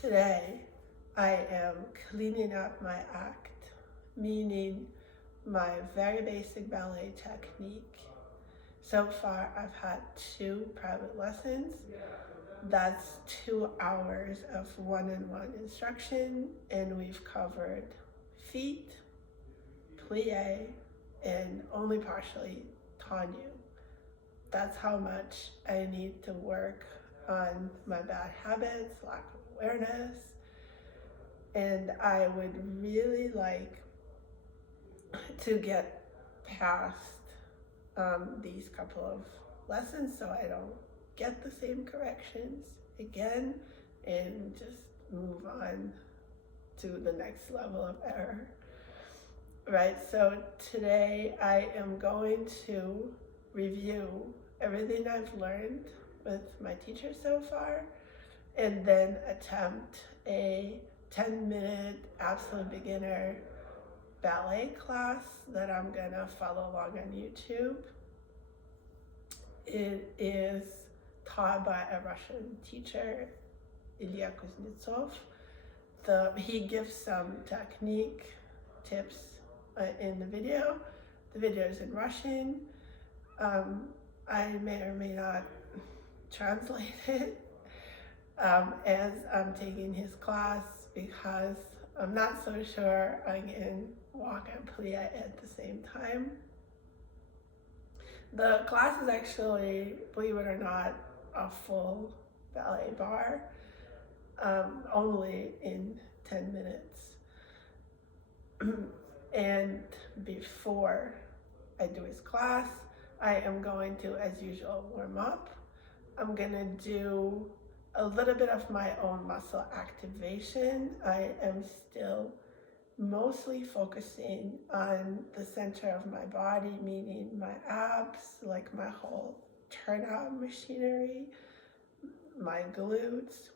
Today, I am cleaning up my act, meaning my very basic ballet technique. So far, I've had 2 private lessons. That's 2 hours of one-on-one instruction, and we've covered feet, plié, and only partially tendu. That's how much I need to work on my bad habits, lack of awareness, and I would really like to get past these couple of lessons so I don't get the same corrections again and just move on to the next level of error. Right, so today I am going to review everything I've learned with my teacher so far, and then attempt a 10-minute absolute beginner ballet class that I'm gonna follow along on YouTube. It is taught by a Russian teacher, Ilya Kuznetsov. He gives some technique tips in the video. The video is in Russian. I may or may not translate it as I'm taking his class because I'm not so sure I can walk and plié at the same time. The class is actually, believe it or not, a full ballet barre, only in 10 minutes. And before I do his class, I am going to, as usual, warm up. I'm gonna do a little bit of my own muscle activation. I am still mostly focusing on the center of my body, meaning my abs, like my whole turnout machinery, my glutes,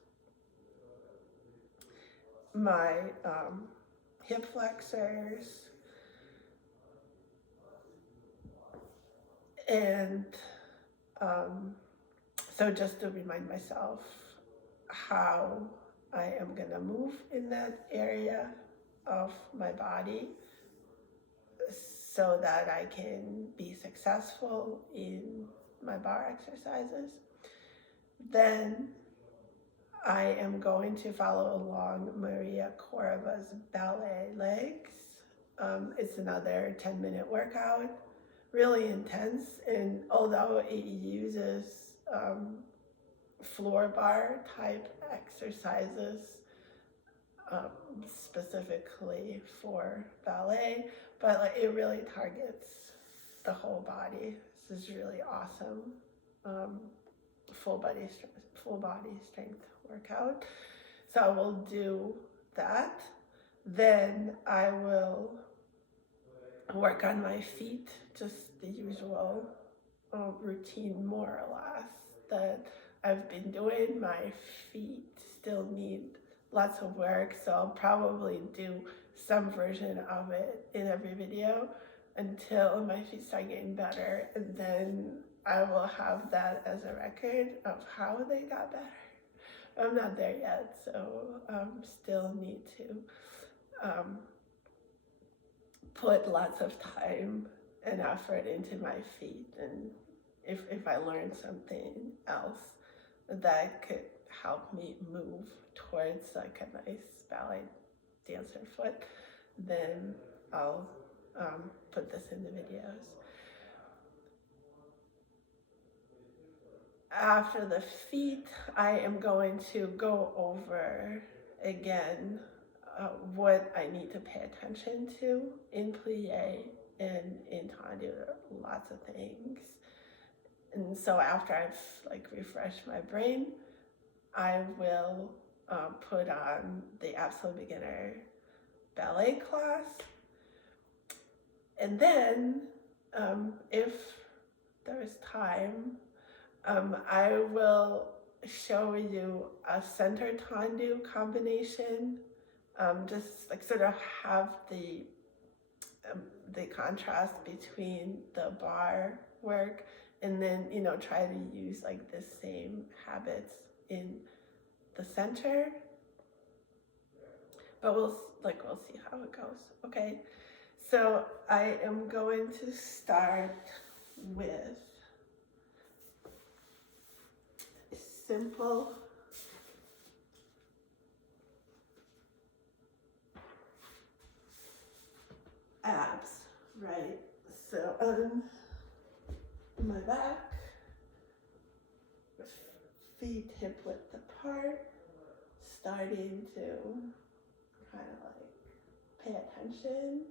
my hip flexors, and so just to remind myself how I am gonna move in that area of my body so that I can be successful in my barre exercises. Then I am going to follow along Maria Khoreva's ballet legs. It's another 10-minute workout, really intense, and although it uses floor bar type exercises specifically for ballet, but like, it really targets the whole body. This is really awesome. Full body strength workout. So I will do that. Then I will work on my feet, just the usual routine, more or less, that I've been doing. My feet still need lots of work, so I'll probably do some version of it in every video until my feet start getting better, and then I will have that as a record of how they got better. I'm not there yet, so still need to put lots of time and effort into my feet, and if I learn something else that could help me move towards like a nice ballet dancer foot, then I'll put this in the videos. After the feet, I am going to go over again what I need to pay attention to in plié and in tendu. Lots of things. And so after I've like refreshed my brain, I will put on the absolute beginner ballet class. And then if there is time, I will show you a center tendu combination, just like sort of have the contrast between the barre work, and then try to use like the same habits in the center. but we'll see how it goes. Okay, so I am going to start with simple abs, right? So on my back, feet hip width apart, starting to kind of like pay attention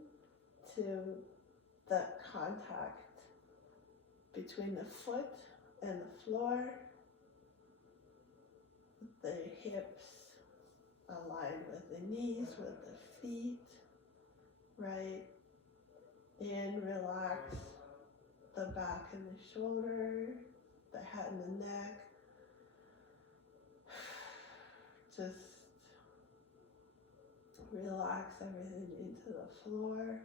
to the contact between the foot and the floor, the hips aligned with the knees, with the feet, right? And relax the back and the shoulder, the head and the neck. Just relax everything into the floor.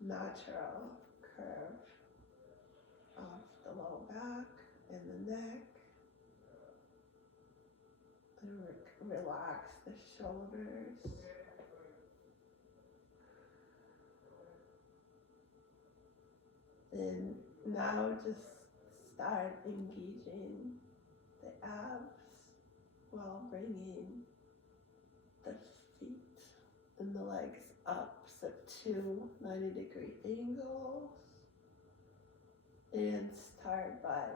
Natural curve of the low back and the neck. And relax the shoulders. And now just start engaging the abs while bringing the feet and the legs up, so 2 90-degree angles. And start by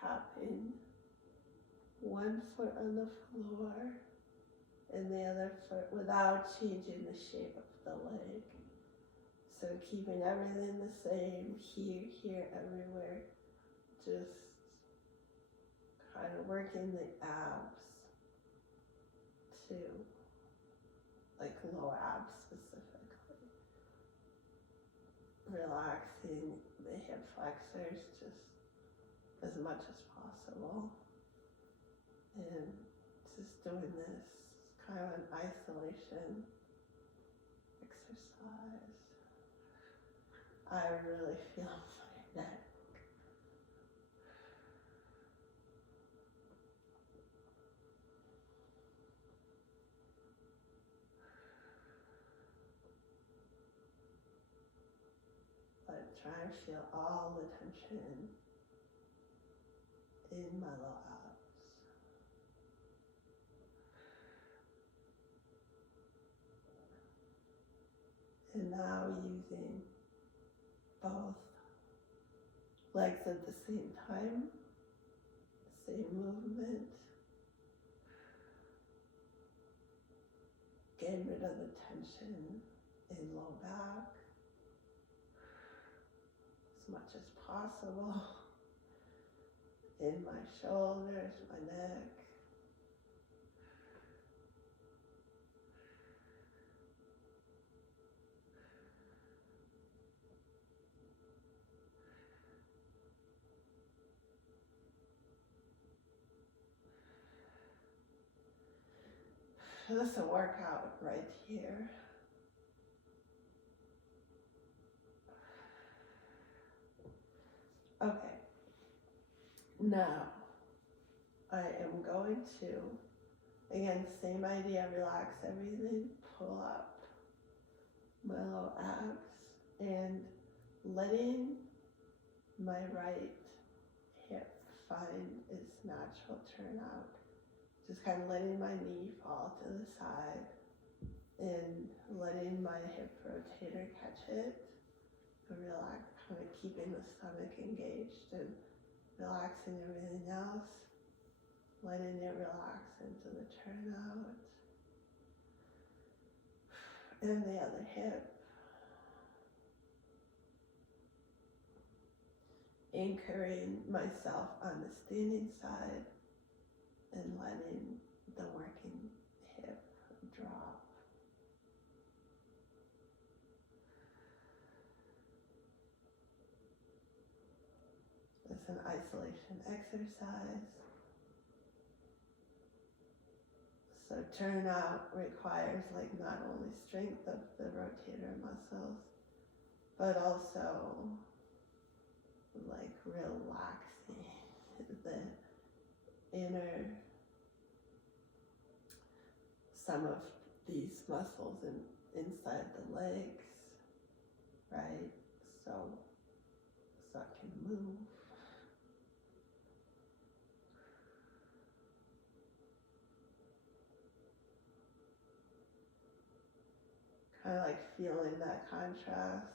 tapping one foot on the floor and the other foot without changing the shape of the leg. So keeping everything the same, here, everywhere. Just kind of working the abs too, like lower abs specifically. Relaxing the hip flexors just as much as possible. And just doing this kind of an isolation exercise. I really feel my neck. But try and feel all the tension in my low abs. And now using both legs at the same time, same movement. Getting rid of the tension in low back as much as possible. In my shoulders, my neck. This is a workout right here. Okay. Now, I am going to, again, same idea, relax everything, pull up my low abs, and letting my right hip find its natural turnout. Just kind of letting my knee fall to the side and letting my hip rotator catch it. And relax, kind of keeping the stomach engaged and relaxing everything else. Letting it relax into the turnout. And the other hip. Anchoring myself on the standing side and letting the working hip drop. It's an isolation exercise. So turnout requires like not only strength of the rotator muscles, but also like relaxing the inner, some of these muscles inside the legs, right? So I can move. Kind of like feeling that contrast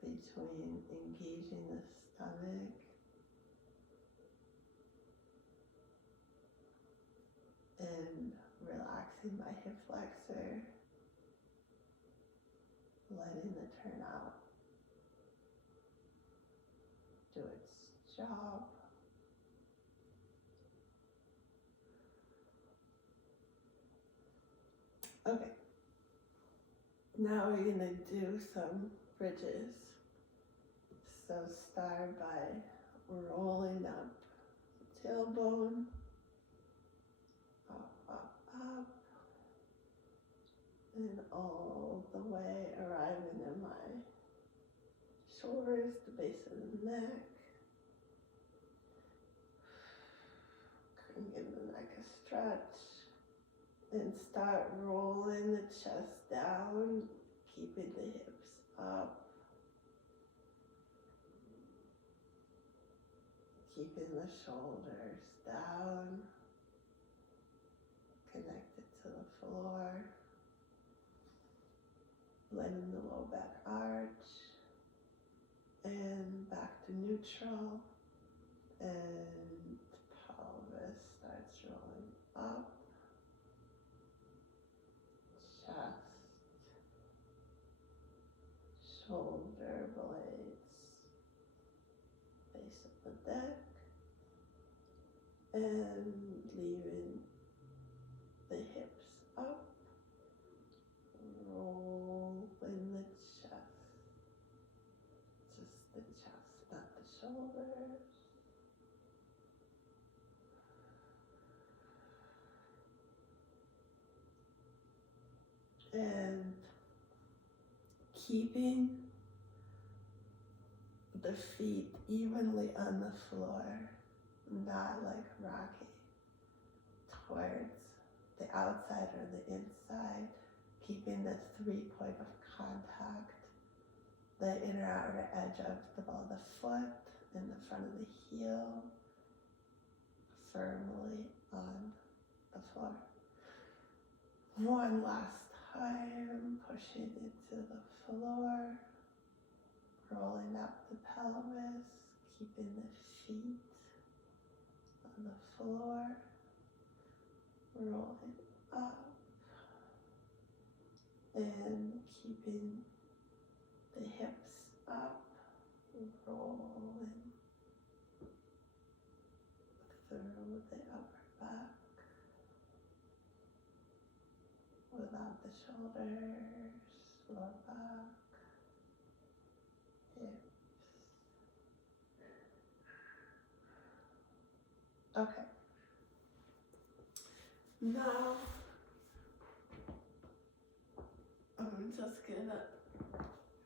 between engaging the stomach and relaxing my hip flexor, letting the turnout do its job. Okay, now we're gonna do some bridges. So start by rolling up the tailbone, up, and all the way arriving in my shoulders, the base of the neck. Give the neck a stretch. And start rolling the chest down, keeping the hips up. Keeping the shoulders down, connected to the floor. Letting the low back arch. And back to neutral. And pelvis starts rolling up. Chest, shoulder blades, base of the neck, and leaving the hips up, rolling the chest, just the chest, not the shoulders. And keeping the feet evenly on the floor, not like rocking towards the outside or the inside, keeping the 3 point of contact, the inner outer edge of the ball of the foot and the front of the heel firmly on the floor. One last time, pushing into the floor, rolling up the pelvis, keeping the feet on the floor, rolling up, and keeping the hips up, rolling through the upper back without the shoulders, lower back, hips. Okay. Now I'm just gonna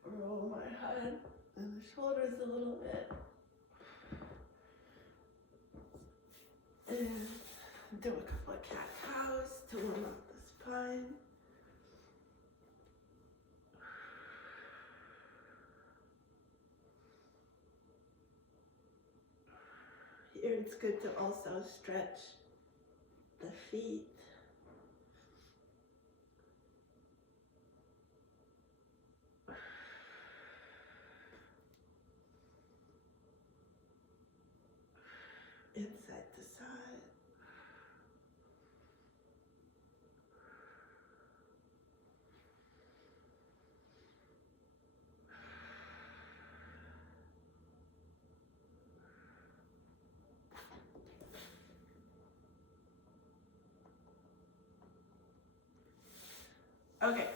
roll my head and the shoulders a little bit and do a couple of cat-cows to warm up the spine. Here it's good to also stretch the feet. Inside to side. Okay,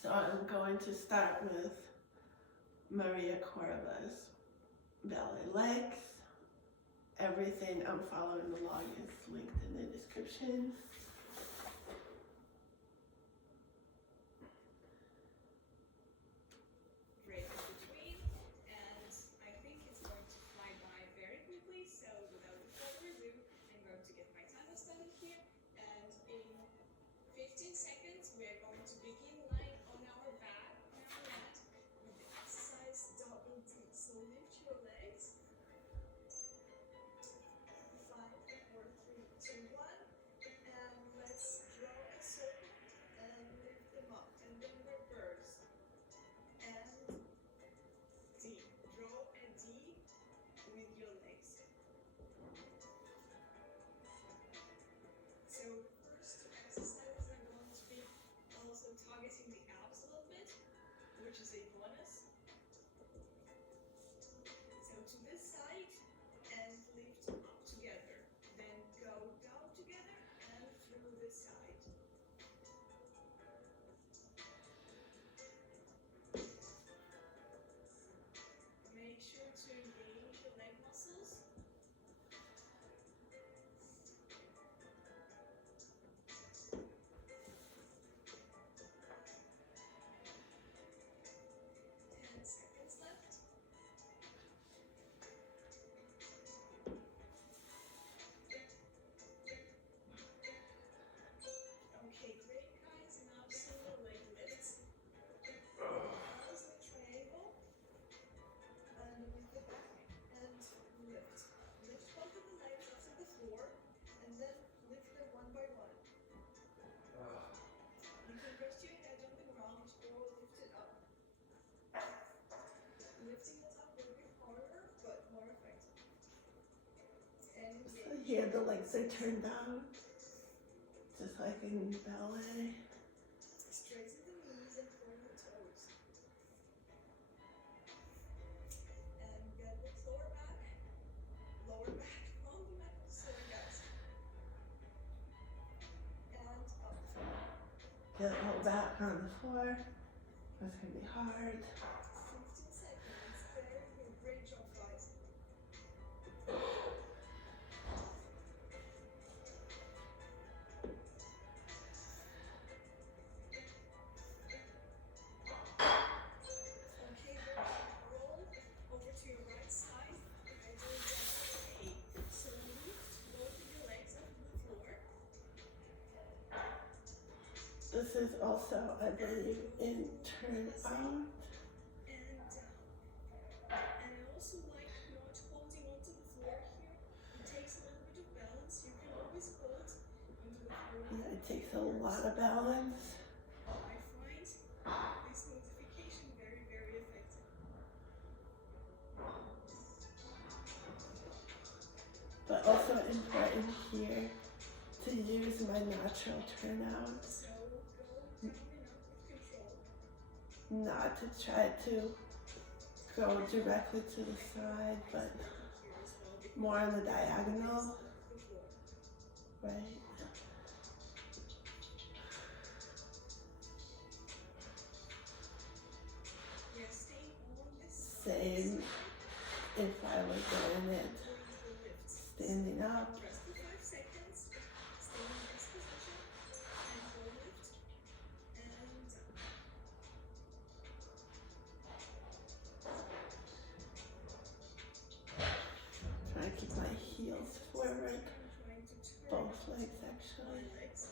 so I'm going to start with Maria Khoreva's ballet legs. Everything I'm following along is linked in the description. Break in between, and I think it's going to fly by very quickly, so without further ado, I'm going to get my tanda started here, and in we are going to begin lying on our back, on our mat, with the exercise double deep. So lift your legs. 5, 4, 3, 2, 1. And let's draw a circle and lift them up. And then reverse. And deep. Draw a deep with your legs. So the first two exercises are going to be also targeting the abs a little bit, which is a bonus. So to this side and lift up together. Then go down together and through this side. Make sure to engage your leg muscles. Seconds left. Okay, great guys. Now single leg lifts. Arms in triangle. Underneath the back and lift. Lift both of the legs up to the floor and then lift them one by one. You can rest your head on the ground or lift it up. Lifting it up will be harder but more effective. And So here the legs are turned down, just like in ballet. straighten the knees and curl the toes. And get the lower back on the mat. Sorry guys. And up. Get low back on the floor. That's gonna be hard. 15 seconds. Very good. Great job, guys. Okay, very good. Roll over to your right side. And do double A. So lift both of your legs up to the floor. This is also, I believe, in turn out. And down. And I also like not holding onto the floor here. It takes a little bit of balance. You can always hold onto the floor. Yeah, it takes a lot of balance. I find this notification very, very effective. But also important here to use my natural turnout, So go down and up with control. not to try to go directly to the side, but Here as well, because more on the diagonal, it's off the floor. right? Yeah, staying on this Same if I were doing it during the lifts. standing up. Rest for 5 seconds. Stay in this position and go lift and down. Try to keep my heels forward, I'm trying to turn both legs my actually. legs.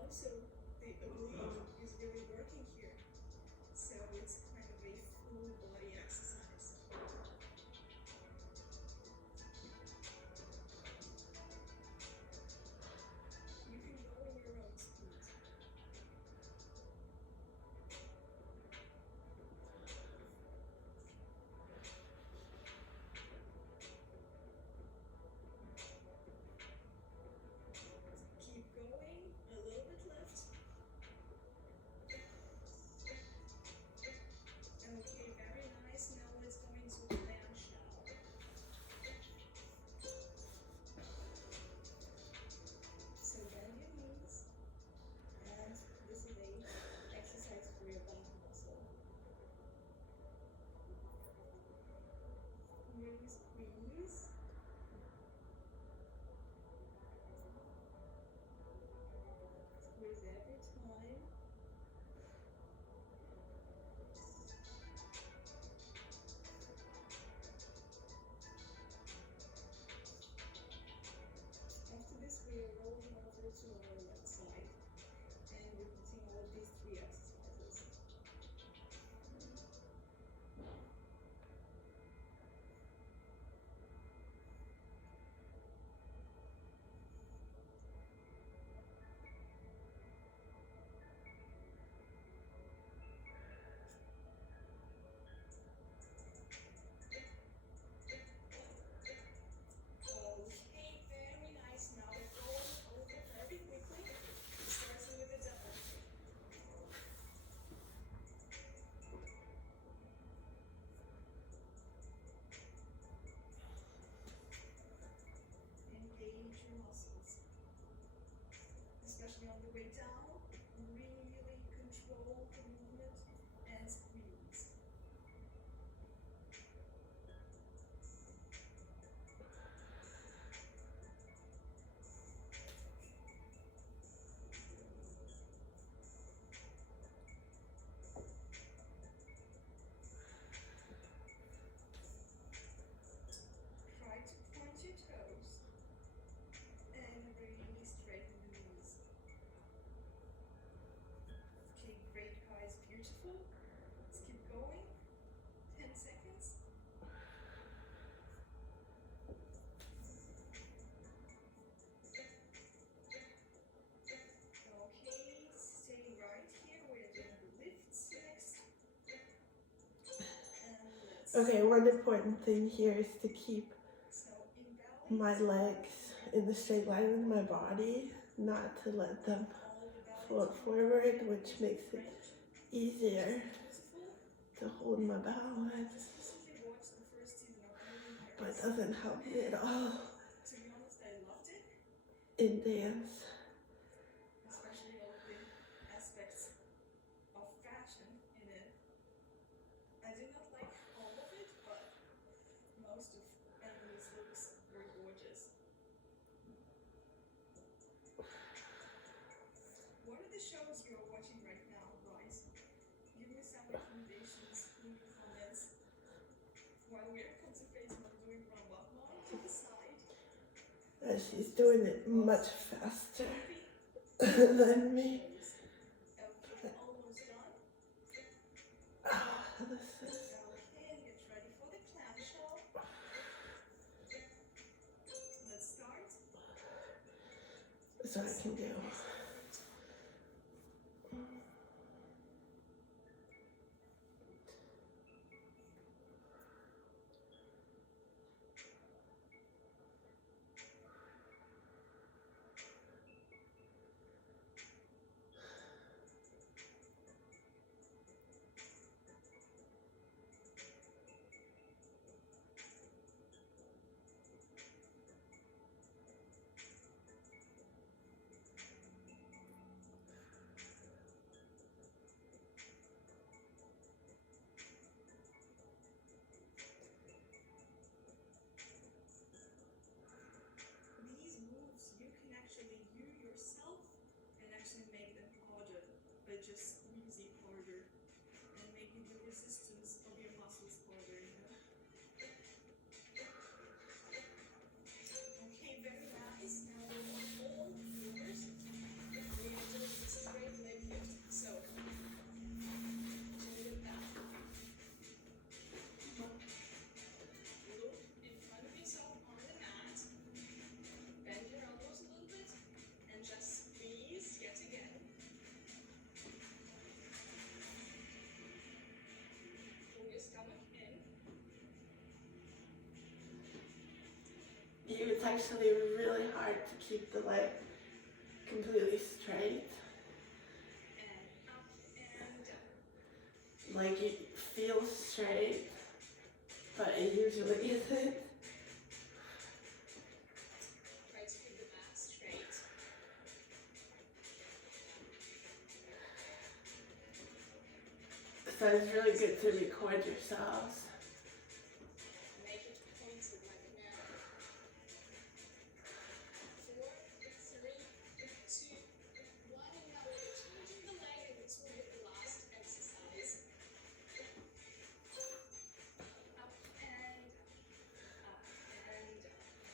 Also, the ability to our left side and repeating all of these 3 exercises. Okay, very nice. Now we're going over very quickly, starting with the double. Engage your muscles, especially on the way down. Really control the movement and squeeze. Try to point your toes and really straighten the knees. Okay, great guys, beautiful. Let's keep going. 10 seconds. Okay, stay right here. We're doing the lifts next. And let's Okay, one important thing here is to keep so in my ballet, legs in the straight line with my body, not to let them all the ballet float forward, which makes it easier beautiful. to hold my balance, Just recently watched the first season of Ballet, but it doesn't help me at all to be honest, I loved it, in dance. especially all of the aspects of fashion in it. I did not like all of it, but most of Emily's looks were gorgeous. What are the shows you're watching right now, guys? Give me some recommendations in the comments. While we're concentrating on doing rumba, mom to the side. And she's doing it much faster Coffee. than me. Okay, almost done. This is Okay, get ready for the clamshell. Let's start. that's what I can do. These moves, you can actually you yourself and actually make them harder by just squeezing harder and making the resistance of your muscles harder, you know? Okay, very nice. Now we're on all fours. We are doing the straight leg lift. So, hold it back. Look in front of yourself on the mat. Bend your elbows a little bit and just squeeze yet again. Pull your stomach in. It's actually really hard to keep the leg completely straight. And up and down. Like it feels straight, but it usually isn't. Try to keep the back straight. So it's really good to record yourselves. Make it pointed like an arrow. 4, 3, 2, 1. And now we're changing the leg and this will be the last exercise. Up and up and down.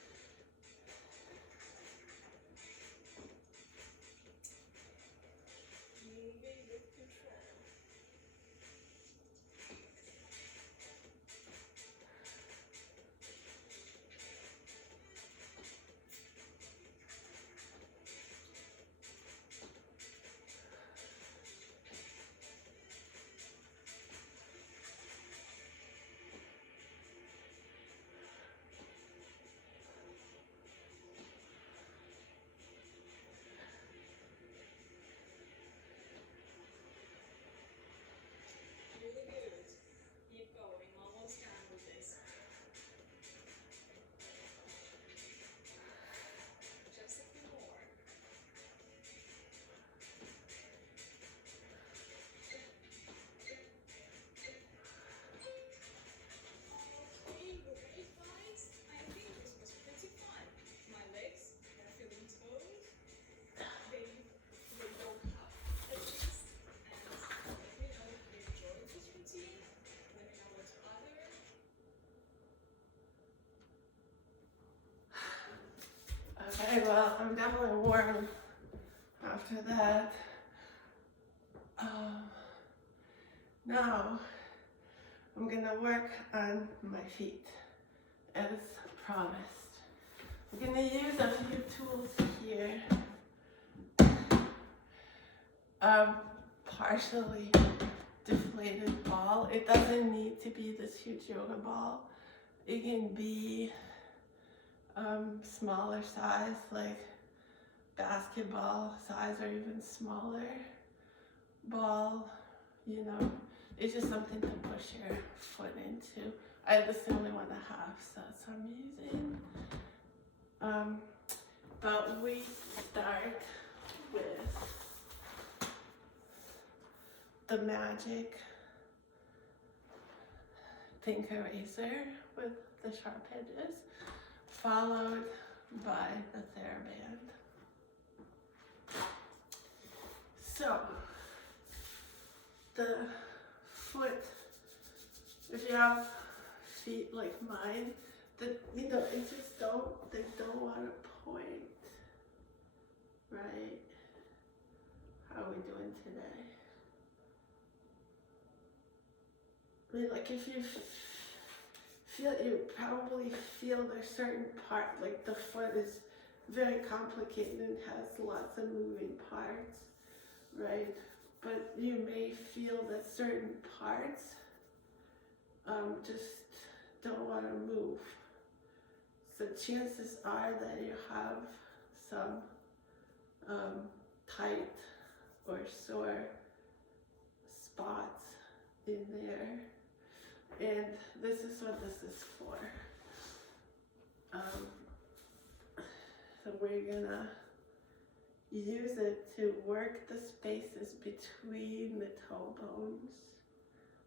Okay, well, I'm definitely warm after that. Now, I'm gonna work on my feet, as promised. I'm gonna use a few tools here. Partially deflated ball. It doesn't need to be this huge yoga ball. It can be smaller size, like basketball size, or even smaller ball, you know. It's just something to push your foot into. This is the only one I have, so that's what I'm using. But we start with the magic pink eraser with the sharp edges, followed by the TheraBand. So, the foot, if you have feet like mine, they don't want to point, right? How are we doing today? I mean, like if you you probably feel there's certain part, like the foot is very complicated and has lots of moving parts, right? But you may feel that certain parts just don't want to move. So chances are that you have some tight or sore spots in there. And this is what this is for. So we're gonna use it to work the spaces between the toe bones,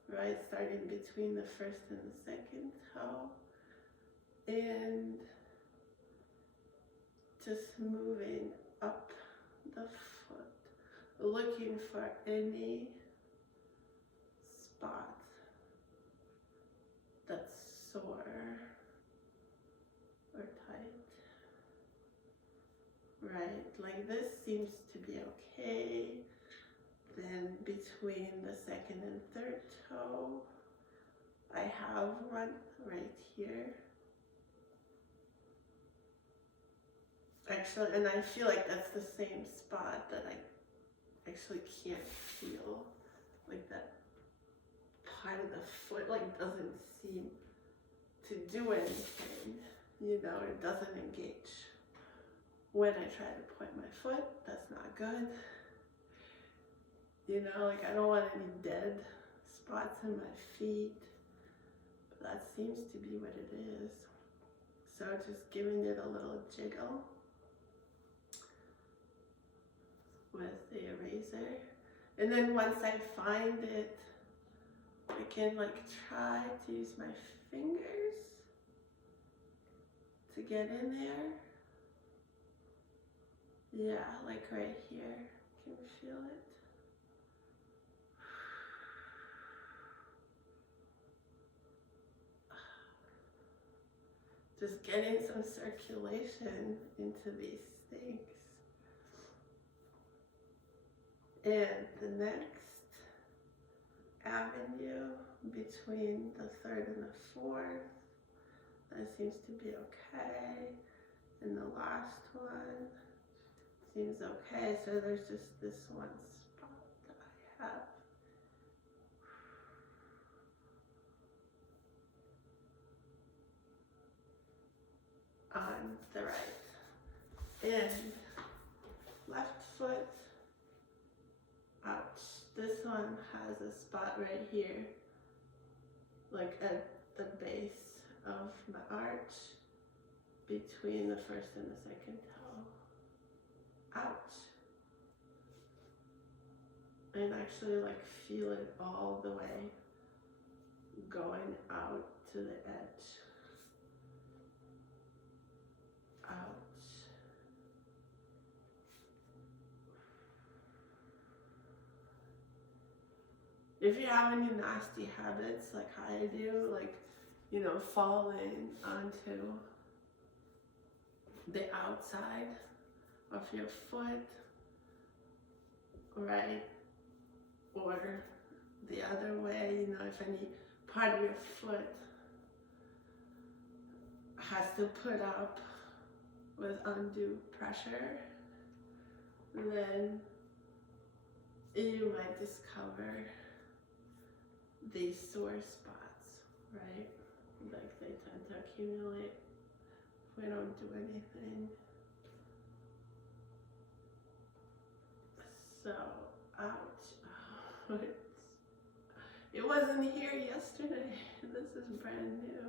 right? Starting between the first and the second toe. And just moving up the foot, looking for any spot that's sore or tight, right? Like this seems to be okay. Then between the second and third toe, I have one right here. Actually, and I feel like that's the same spot that I actually can't feel, like that part of the foot like doesn't seem to do anything, you know, it doesn't engage. When I try to point my foot, that's not good. You know, like I don't want any dead spots in my feet, but that seems to be what it is. So just giving it a little jiggle with the eraser. And then once I find it, I can like try to use my fingers to get in there. Yeah, like right here. Can you feel it? Just getting some circulation into these things. And the next avenue between the third and the fourth, that seems to be okay. And the last one seems okay. So there's just this one spot that I have. On the right. And left foot, ouch. This one has a spot right here, like at the base of my arch, between the first and the second toe. Ouch. And actually like feel it all the way going out to the edge. Ouch. If you have any nasty habits like I do, like, you know, falling onto the outside of your foot, right? Or the other way, you know, if any part of your foot has to put up with undue pressure, then you might discover these sore spots, right? Like they tend to accumulate if we don't do anything. So, ouch. Oh, it wasn't here yesterday. This is brand new.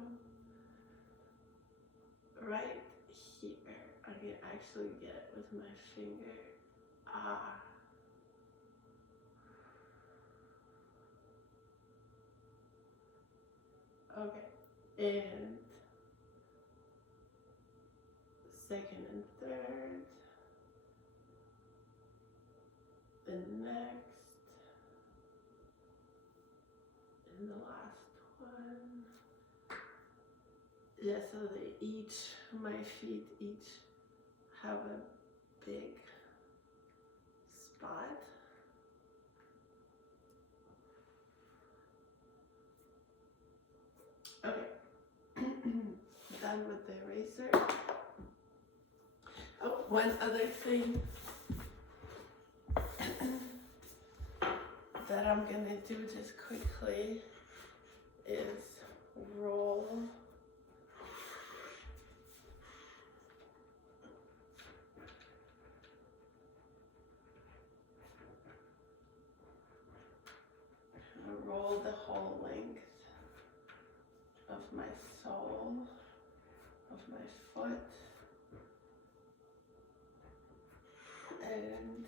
Right here. I can actually get it with my finger. Ah. Okay. And second and third. And next. And the last one. Yeah, so they each, my feet each have a big spot. Okay, done with the eraser. Oh, one other thing that I'm gonna do just quickly is roll the whole length of my sole of my foot and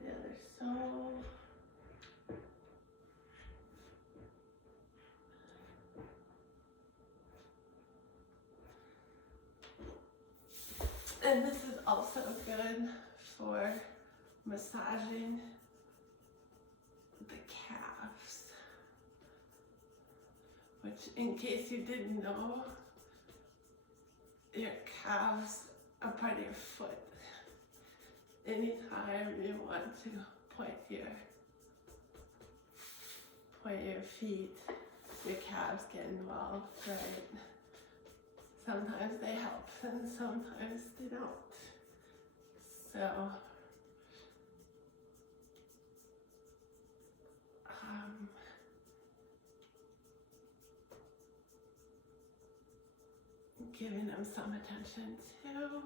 the other sole. And this is also good for massaging the calves, which, in case you didn't know, your calves are part of your foot. Anytime you want to point your feet, your calves get involved, right? Sometimes they help and sometimes they don't. So, giving them some attention too.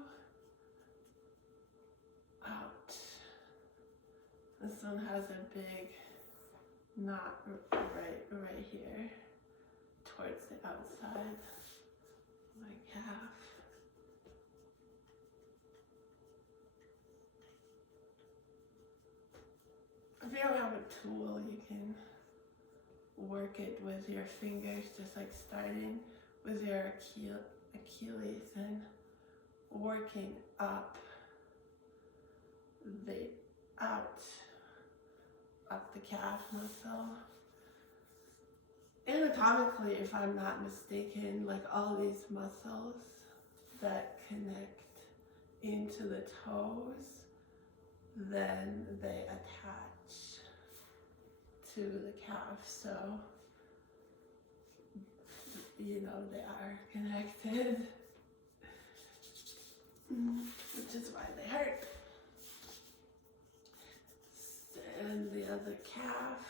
Ouch. This one has a big knot right here towards the outside of my calf. If you don't have a tool, you can work it with your fingers, just like starting with your Achilles and working up the calf muscle. Anatomically, if I'm not mistaken, like all these muscles that connect into the toes, then they attach to the calf, so you know they are connected, which is why they hurt. And the other calf.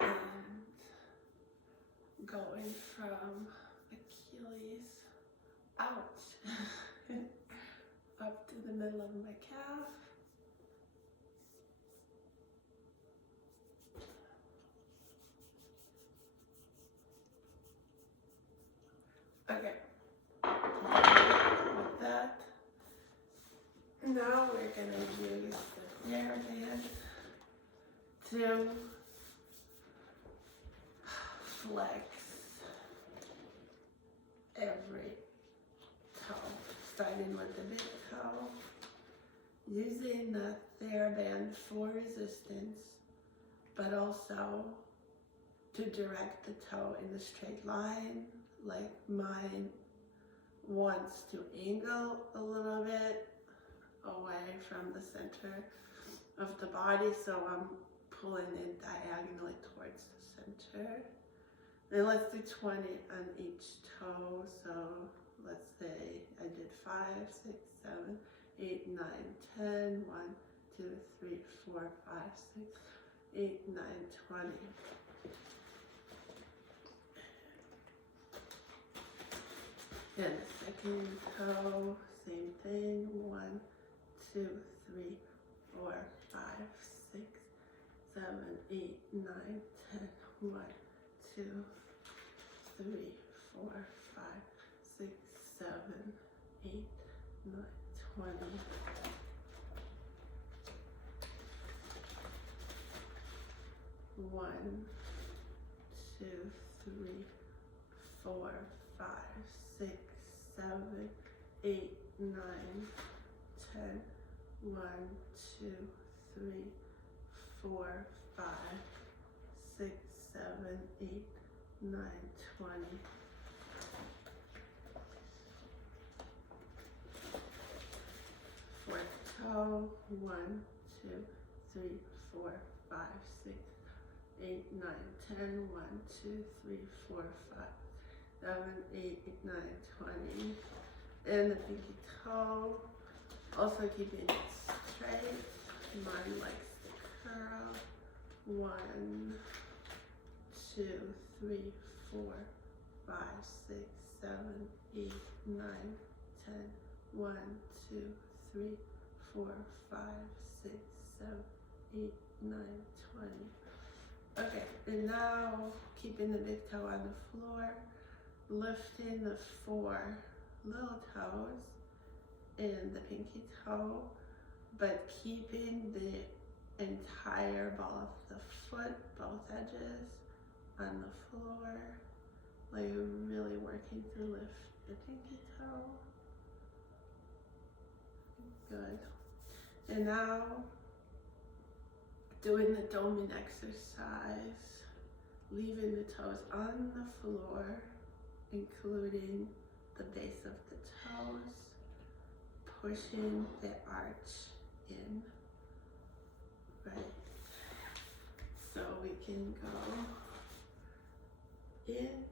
And going from Achilles out up to the middle of my calf. Okay, with that, now we're gonna use the hairband to flex every toe, starting with the big toe, using the TheraBand for resistance, but also to direct the toe in a straight line, like mine wants to angle a little bit away from the center of the body, so I'm pulling it diagonally towards the center. And let's do 20 on each toe. So let's say I did 5, 6, 7, 8, 9, 10. 1, 2, 3, 4, 5, 6, 8, 9, 20. And the second toe, same thing. 1, 2, 3, 4, 5, 6, 7, 8, 9, 10. 1, 2, 3, 4, 5, 6, 7, 8, 9, 20. One, 2, 3, 4, 5, 6, 7, 8, 9, 10. 1, 2, 3, 4, 5, 6, 7, 8, 9, 20. Fourth toe. 1, 2, 3, 4, 5, 6, 8, 9, 10. 1, 2, 3, 4, 5, 7, 8, 9, 20. And the pinky toe. Also keeping it straight. Mine likes to curl. 1, 2, 3, 4, 5, 6, 7, 8, 9, 10. 1, 2, 3, 4, 5, 6, 7, 8, 9, 20. Okay, and now keeping the big toe on the floor, lifting the 4 little toes and the pinky toe, but keeping the entire ball of the foot, both edges, on the floor, like really working to lift the pinky toe. Good. And now doing the doming exercise, leaving the toes on the floor, including the base of the toes, pushing the arch in, right? So we can go in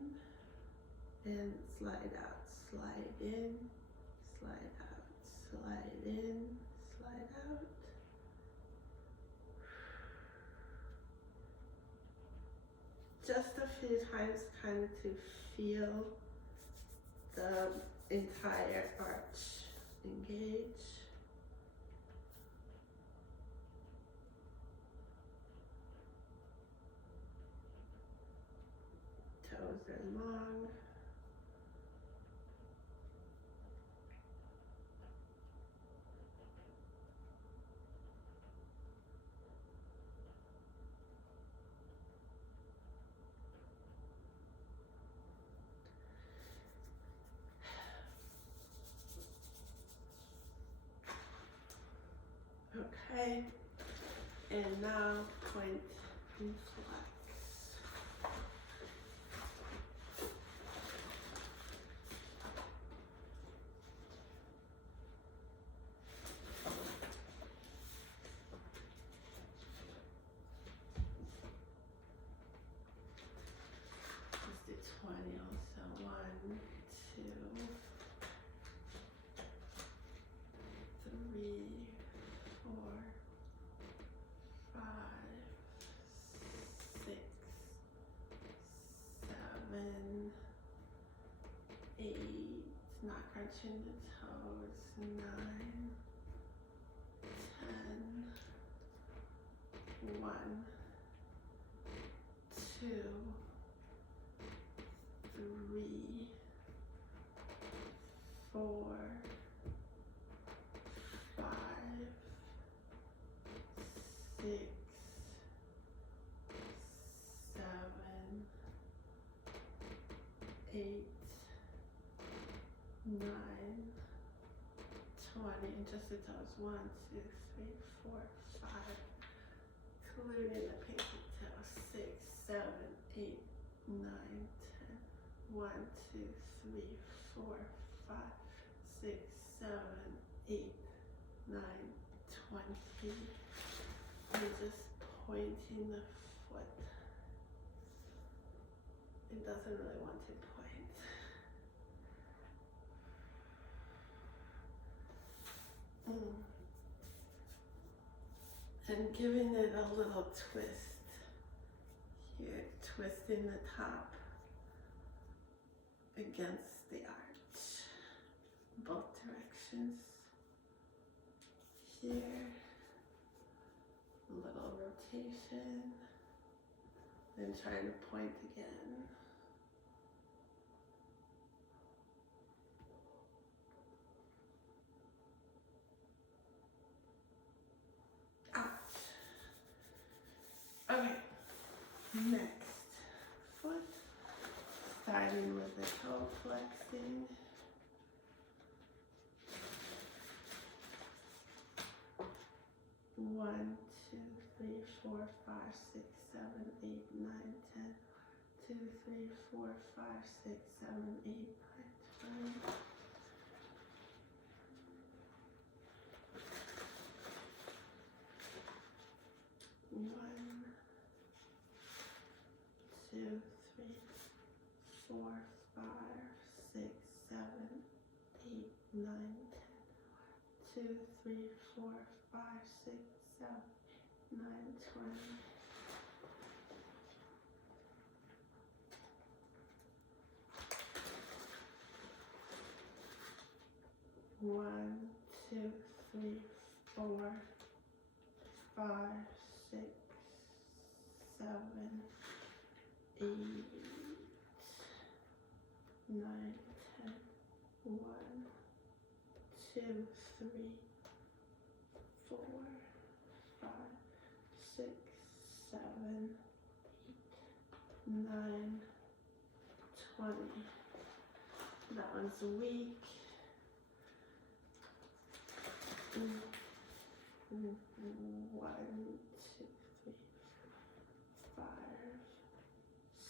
and slide out, slide in, slide out, slide in, slide out. Just a few times kind of to feel the entire arch engage. Toes are long. Okay, and now point and flex. Let's do 20 also. 1, 2, 3, 4, 5, 6, 7, 8, not crunching the toes, 9, 10, 1, 2, 3, 4, 5, 6, 7, 8, 9, 20, and just the toes. 1, 2, 3, 4, 5, including the pinky toe. 6, 7, 8, 9, 10. 1, 2, 3, 4, 5, 6, 7, 8, 9, 20. And just pointing the foot. It doesn't really want to point. And giving it a little twist here, twisting the top against the arch, both directions. Here, a little rotation, then trying to point again. Okay, next foot, starting with the toe flexing. 1, 2, 3, 4, 5, 6, 7, 8, 9, 10. 2, 3, 4, 5, 6, 7, 8, 9, 20. One, 2, 3, 4, 5, 6, 7, 8, 9, 10. 2, 3, 4, 5, 6, 7, 9, 20. One, 2, 3, 4, 5, 6, 7, 8, 9, 10. 1, 2, 3, 4, 5, 6, 7, 8, 9, 20. That one's weak. 1, 2, 3, 5,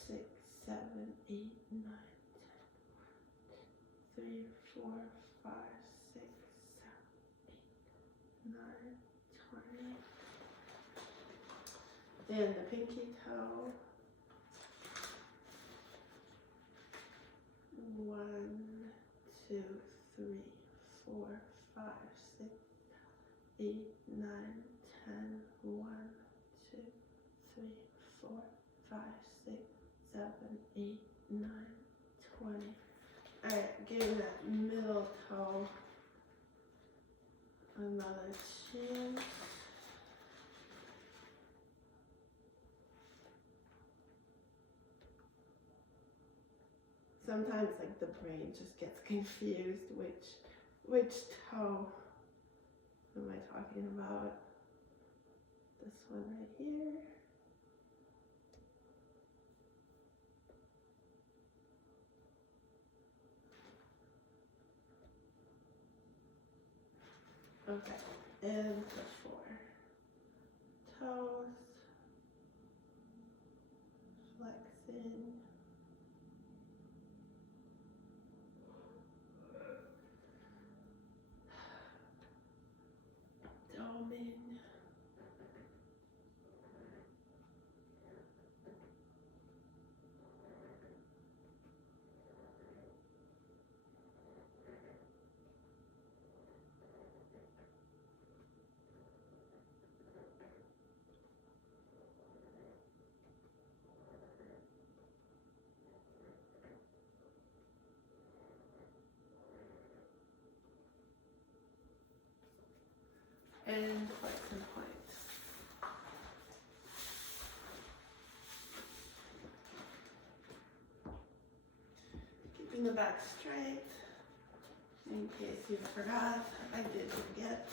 6, 7, 8, 9, 10. 3, 4, 5, 6, 7, 8, 9, 20. Then the pinky toe. 1, 2, 3, 4, 5, 6, 8, 9, 10. 1, 2, 3, 4, 5, 6, 7, 8, 9, 20. Alright, give that middle toe another chance. Sometimes like the brain just gets confused which toe am I talking about? This one right here. Okay, and the 4 toes, flexing. Doming. And flex and point. Keeping the back straight. In case you forgot, I did forget.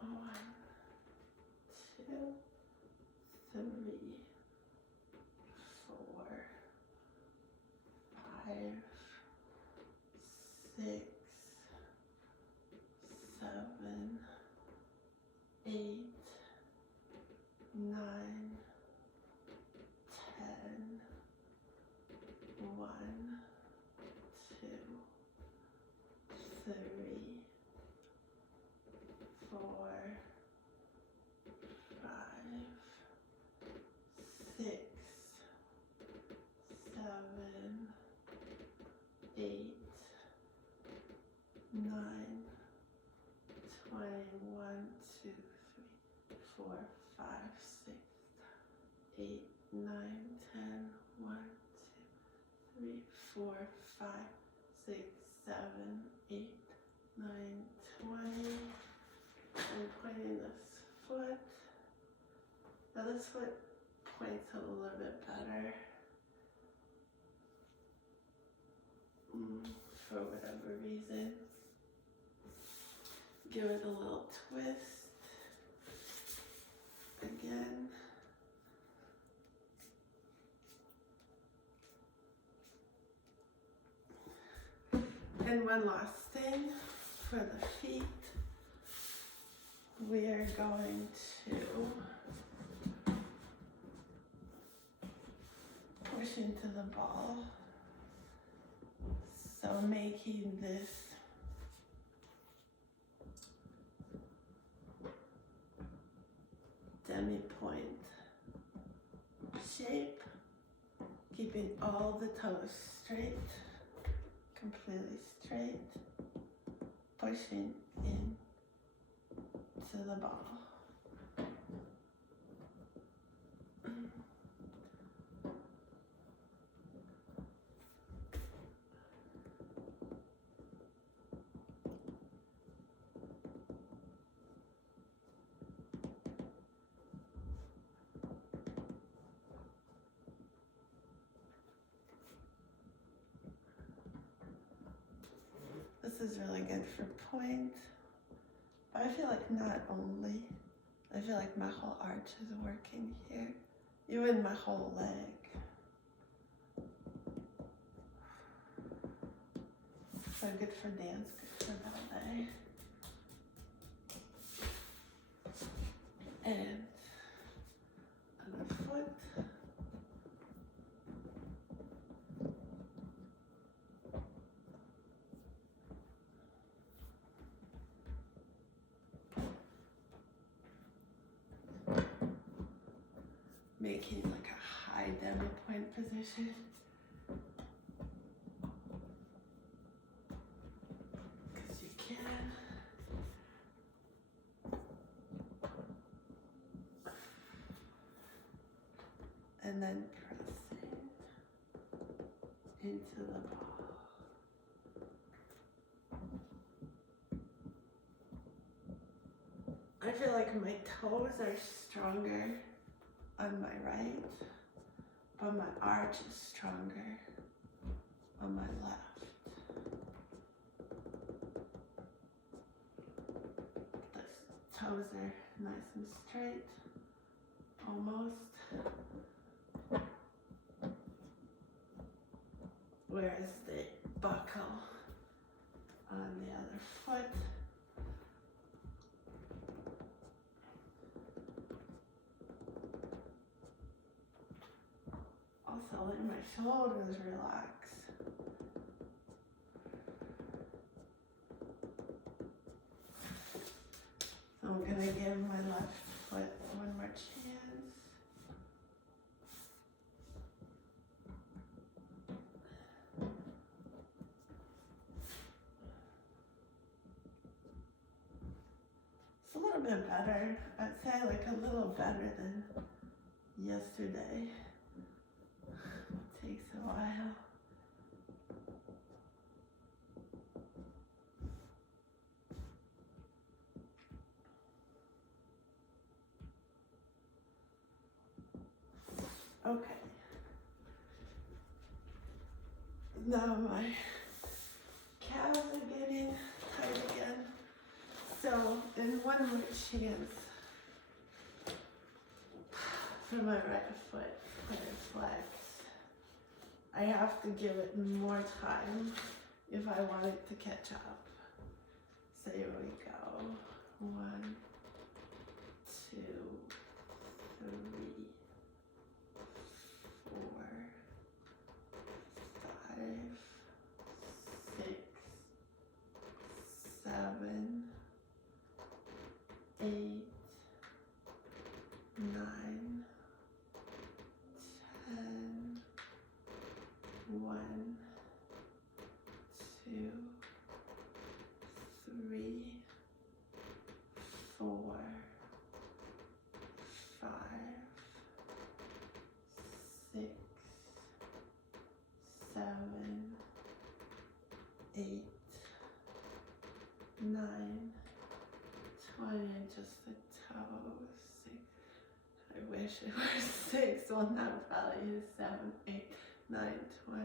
One, 2, 8, 9, 10, 1, 2, 3, 4, 5, 6, 7, 8, 9, 20, 1, 2, 3, 4, 5, 6, 8, 9, 10, 1, 2, 3, 4, 5, 6, 7, 8, 9, 20. I'm pointing this foot. Now this foot points a little bit better. For whatever reason. Give it a little twist. Again. And one last thing for the feet. We are going to push into the ball. So making this demi-point shape, keeping all the toes straight, completely straight, pushing in to the ball. This is really good for point. I feel like not only, I feel like my whole arch is working here, even my whole leg. So good for dance, good for ballet. And other foot. Making like a high demi-point position. Because you can. And then pressing into the ball. I feel like my toes are stronger on my right, but my arch is stronger on my left. The toes are nice and straight, almost. Whereas the buckle on the other foot. Also let my shoulders relax. So I'm gonna give my left foot one more chance. It's a little bit better. I'd say like a little better than yesterday. Takes a while. Okay. Now my calves are getting tight again. So in one more chance for my right foot when it flex. I have to give it more time if I want it to catch up. So here we go. 1, 8, 9, 10, 1, 2, 3, 4, 5, 6, 7, 8, 9, 20, and just the toes. 6. I wish it were 6. Well, now probably is 7, 8, 9, 20.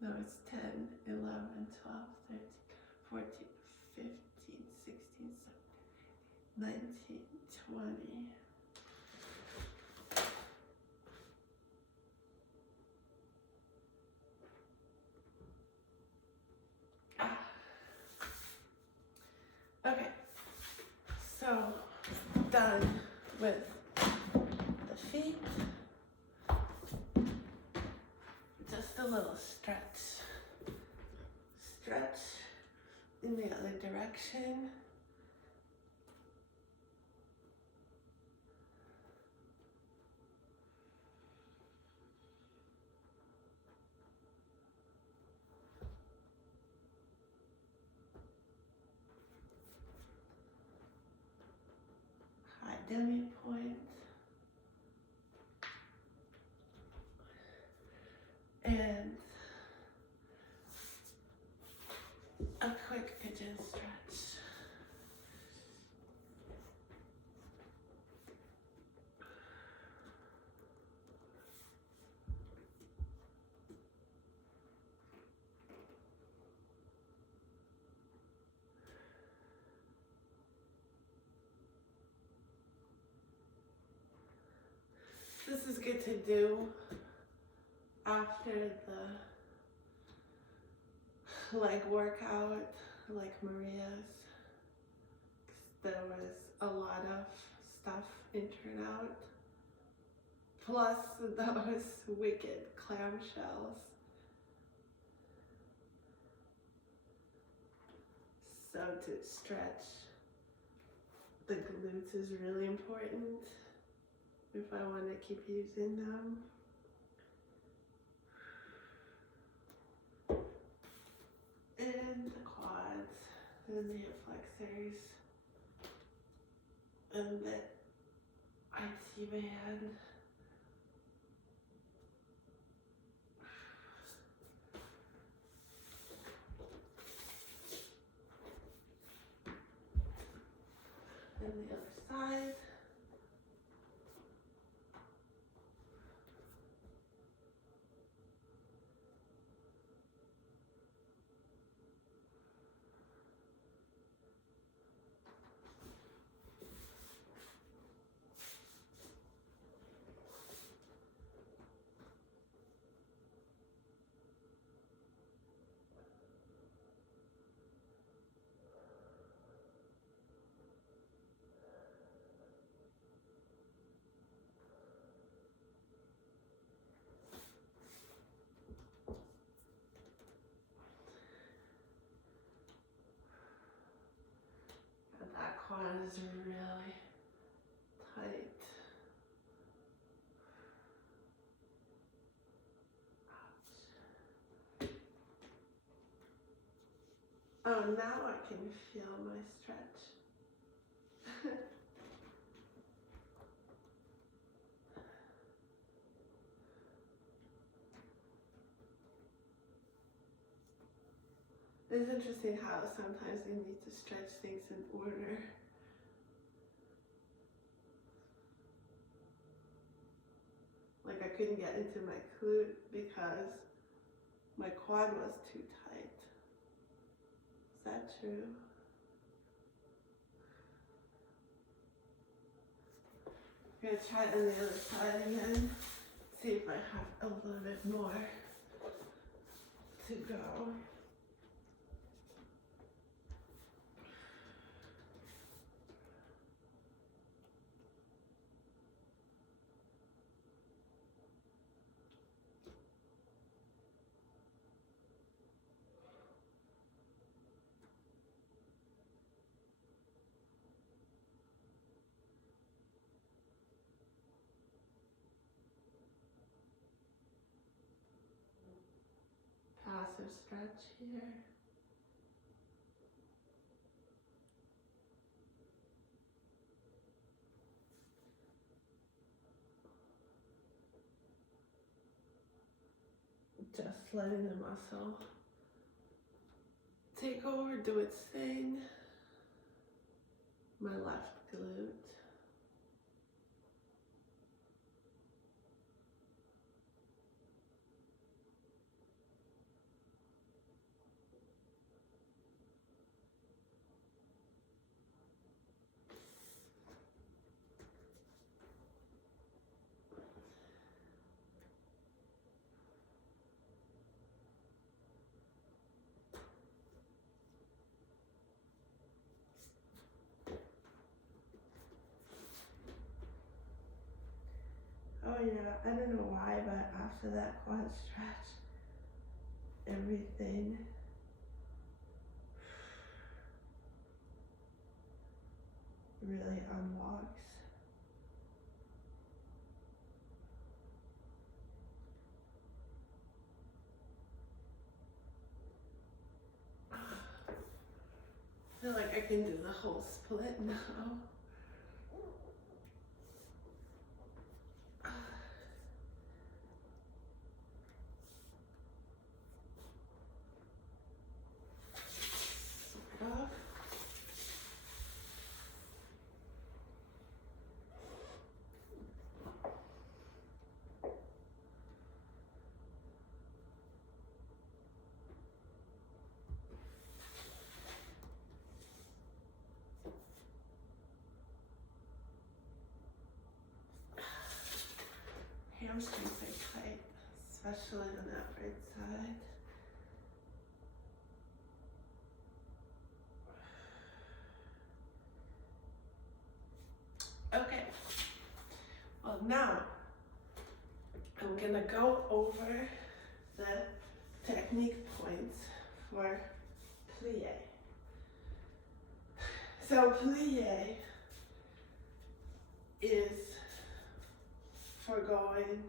No, it's 10, 11, 12, 13, 14, 15, 16, 17, 19, 20. Okay, so done with the feet. Just a little stretch. Stretch in the other direction. High demi point. And a quick pigeon stretch. This is good to do after the leg workout, like Maria's. There was a lot of stuff in turnout, plus those wicked clamshells. So to stretch the glutes is really important if I want to keep using them. And the quads, and the hip flexors, and the IT band. And the other side. That quad is really tight. Ouch. Oh, now I can feel my stretch. It's interesting how sometimes you need to stretch things in order. Like I couldn't get into my glute because my quad was too tight. Is that true? I'm gonna try it on the other side again. See if I have a little bit more to go. passive stretch here. Just letting the muscle take over, do its thing. My left glute. Oh yeah, I don't know why, but after that quad stretch, everything really unlocks. I feel like I can do the whole split now. Sort of. Hamstrings are tight, especially on that right side. Okay, well now I'm gonna go over the technique points for plié. So plié is for going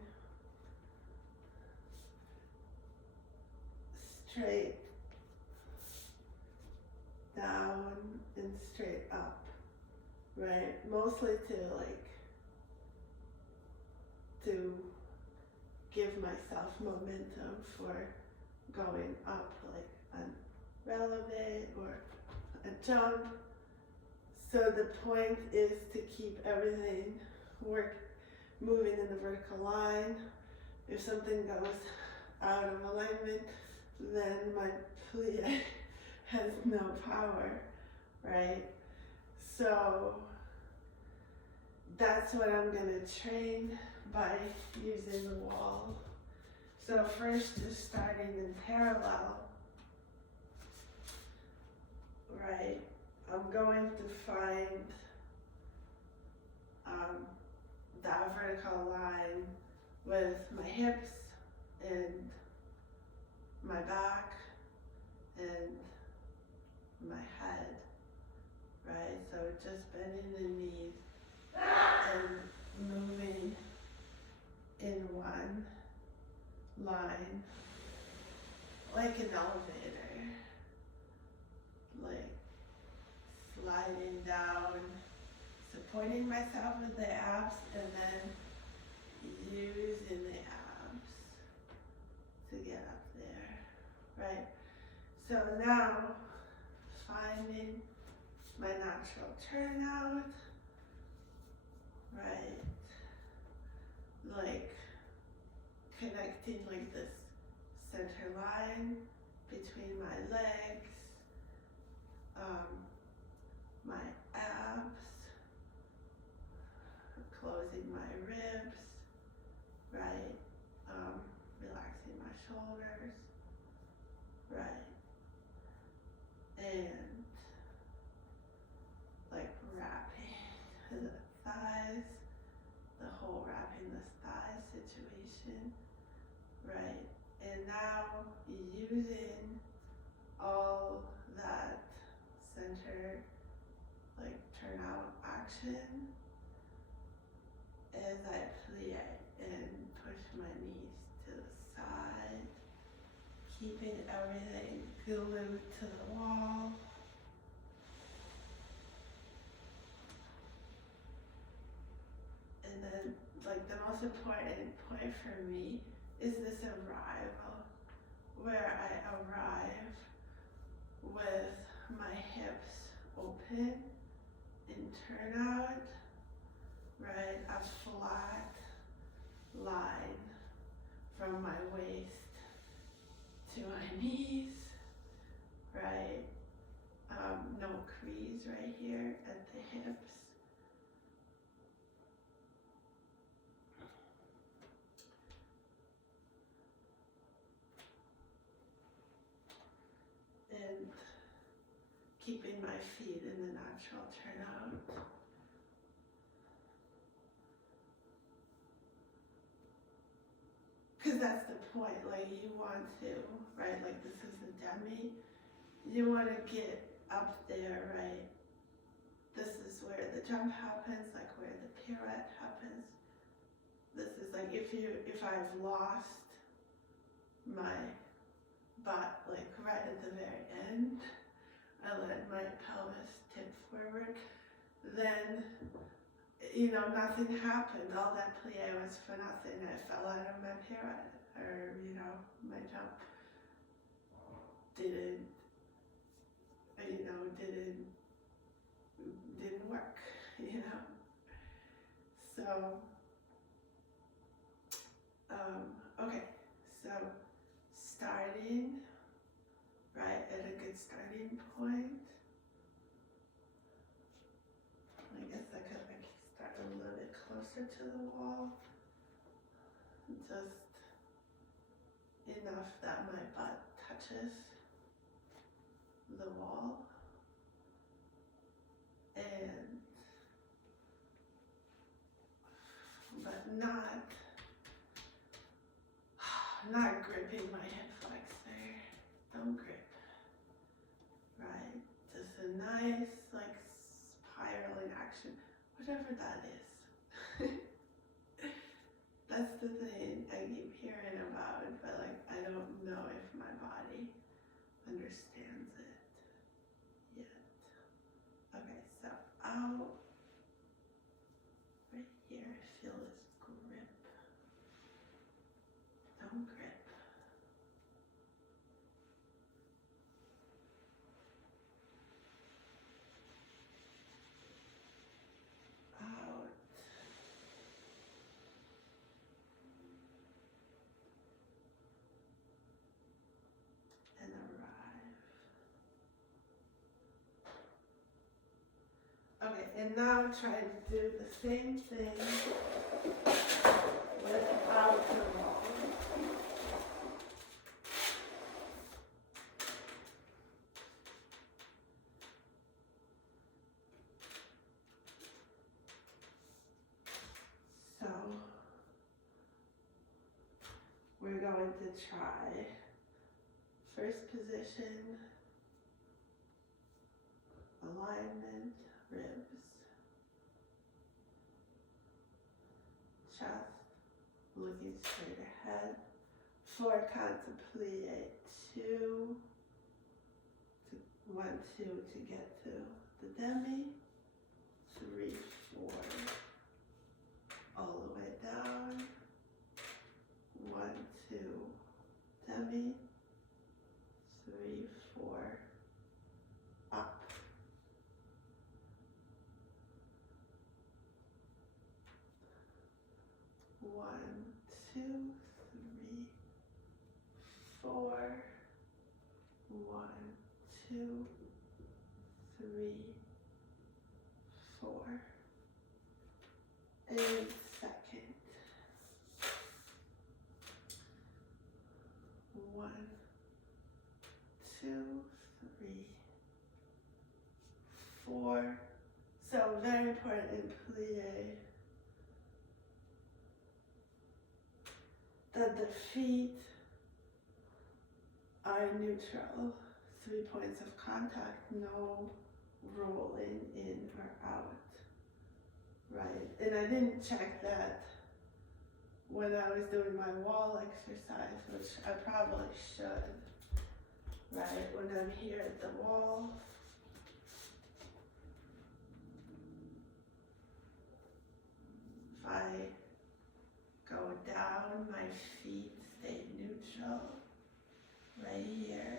straight down and straight up, right? Mostly to give myself momentum for going up, like on releve or a jump. So the point is to keep everything moving in the vertical line. If something goes out of alignment, then my plié has no power, right? So that's what I'm gonna train by using the wall. So first is starting in parallel, right? I'm going to find that vertical line with my hips and my back and my head, right? So just bending the knees and moving in one line, like an elevator, like sliding down, supporting myself with the abs, and then using the abs to get up there, right? So now, finding my natural turnout, right? Like connecting like this center line between my legs, my abs, closing my ribs, right? Relaxing my shoulders, right? And like wrapping the thighs, the whole wrapping the thighs situation, right? And now using all that center, like turnout action as I plié and push my knees to the side, keeping everything glued to the wall. And then, like, the most important point for me is this arrival, where I arrive with my hips open and turn out, right? A flat line from my waist to my knees, right? No crease right here at the hips. And keeping my feet in the natural turnout. Because that's the point, like you want to, right? Like this is the demi. You want to get up there, right? This is where the jump happens, like where the pirouette happens. This is like if I've lost my butt, like right at the very end, I let my pelvis tip forward, then, you know, nothing happened. All that plié was for nothing. I fell out of my pirouette, or, you know, my jump didn't work, you know. So, okay, so starting, right, at a good starting point. I guess I could start a little bit closer to the wall, just enough that my butt touches the wall, and but not gripping my hip flexor. Don't grip, right? Just a nice like spiraling action, whatever that is. That's the thing I keep hearing about, but like I don't know if my body understands it yet. Okay, so out right here, feel this grip. Don't grip. Out. And arrive. Okay, and now try to do the same thing without the wall. So we're going to try first position, alignment, ribs, chest, looking straight ahead, 4 counts of plié, 2, 1, 2 to get to the demi, 3, 4, all the way down, 1, 2, demi, 3, 4, up. One, 2, 3, 4. 1, 2, 3, 4. And second. 1, 2, 3, 4. So very important in plié that the feet are neutral, 3 points of contact, no rolling in or out, right? And I didn't check that when I was doing my wall exercise, which I probably should. right? When I'm here at the wall, if I go down, my feet stay neutral right here,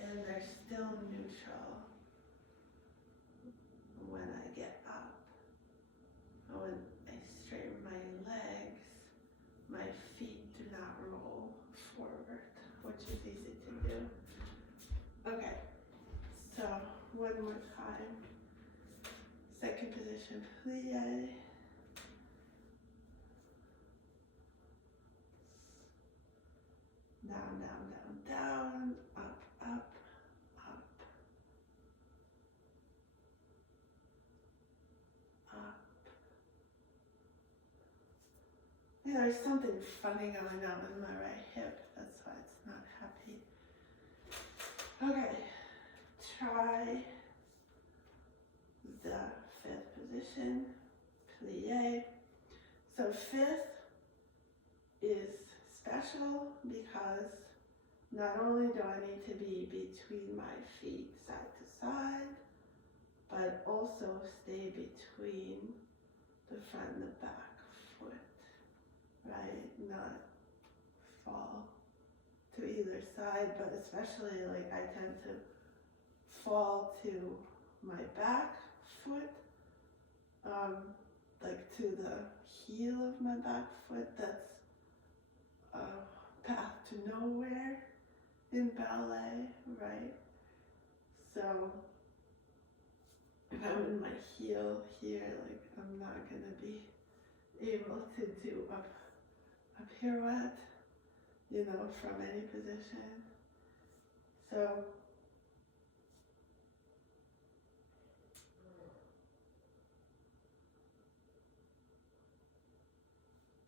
and they're still neutral when I get up. When I straighten my legs, my feet do not roll forward, which is easy to do. Okay, so one more time. Second position, plie. Down, down, down, down, up, up, up, up. Yeah, there's something funny going on with my right hip. That's why it's not happy. Okay, try the fifth position, plie. So fifth is special because not only do I need to be between my feet side to side, but also stay between the front and the back foot, right? Not fall to either side, but especially like I tend to fall to my back foot, like to the heel of my back foot. That's a path to nowhere in ballet, right? So if I'm in my heel here, like I'm not gonna be able to do a pirouette, you know, from any position. So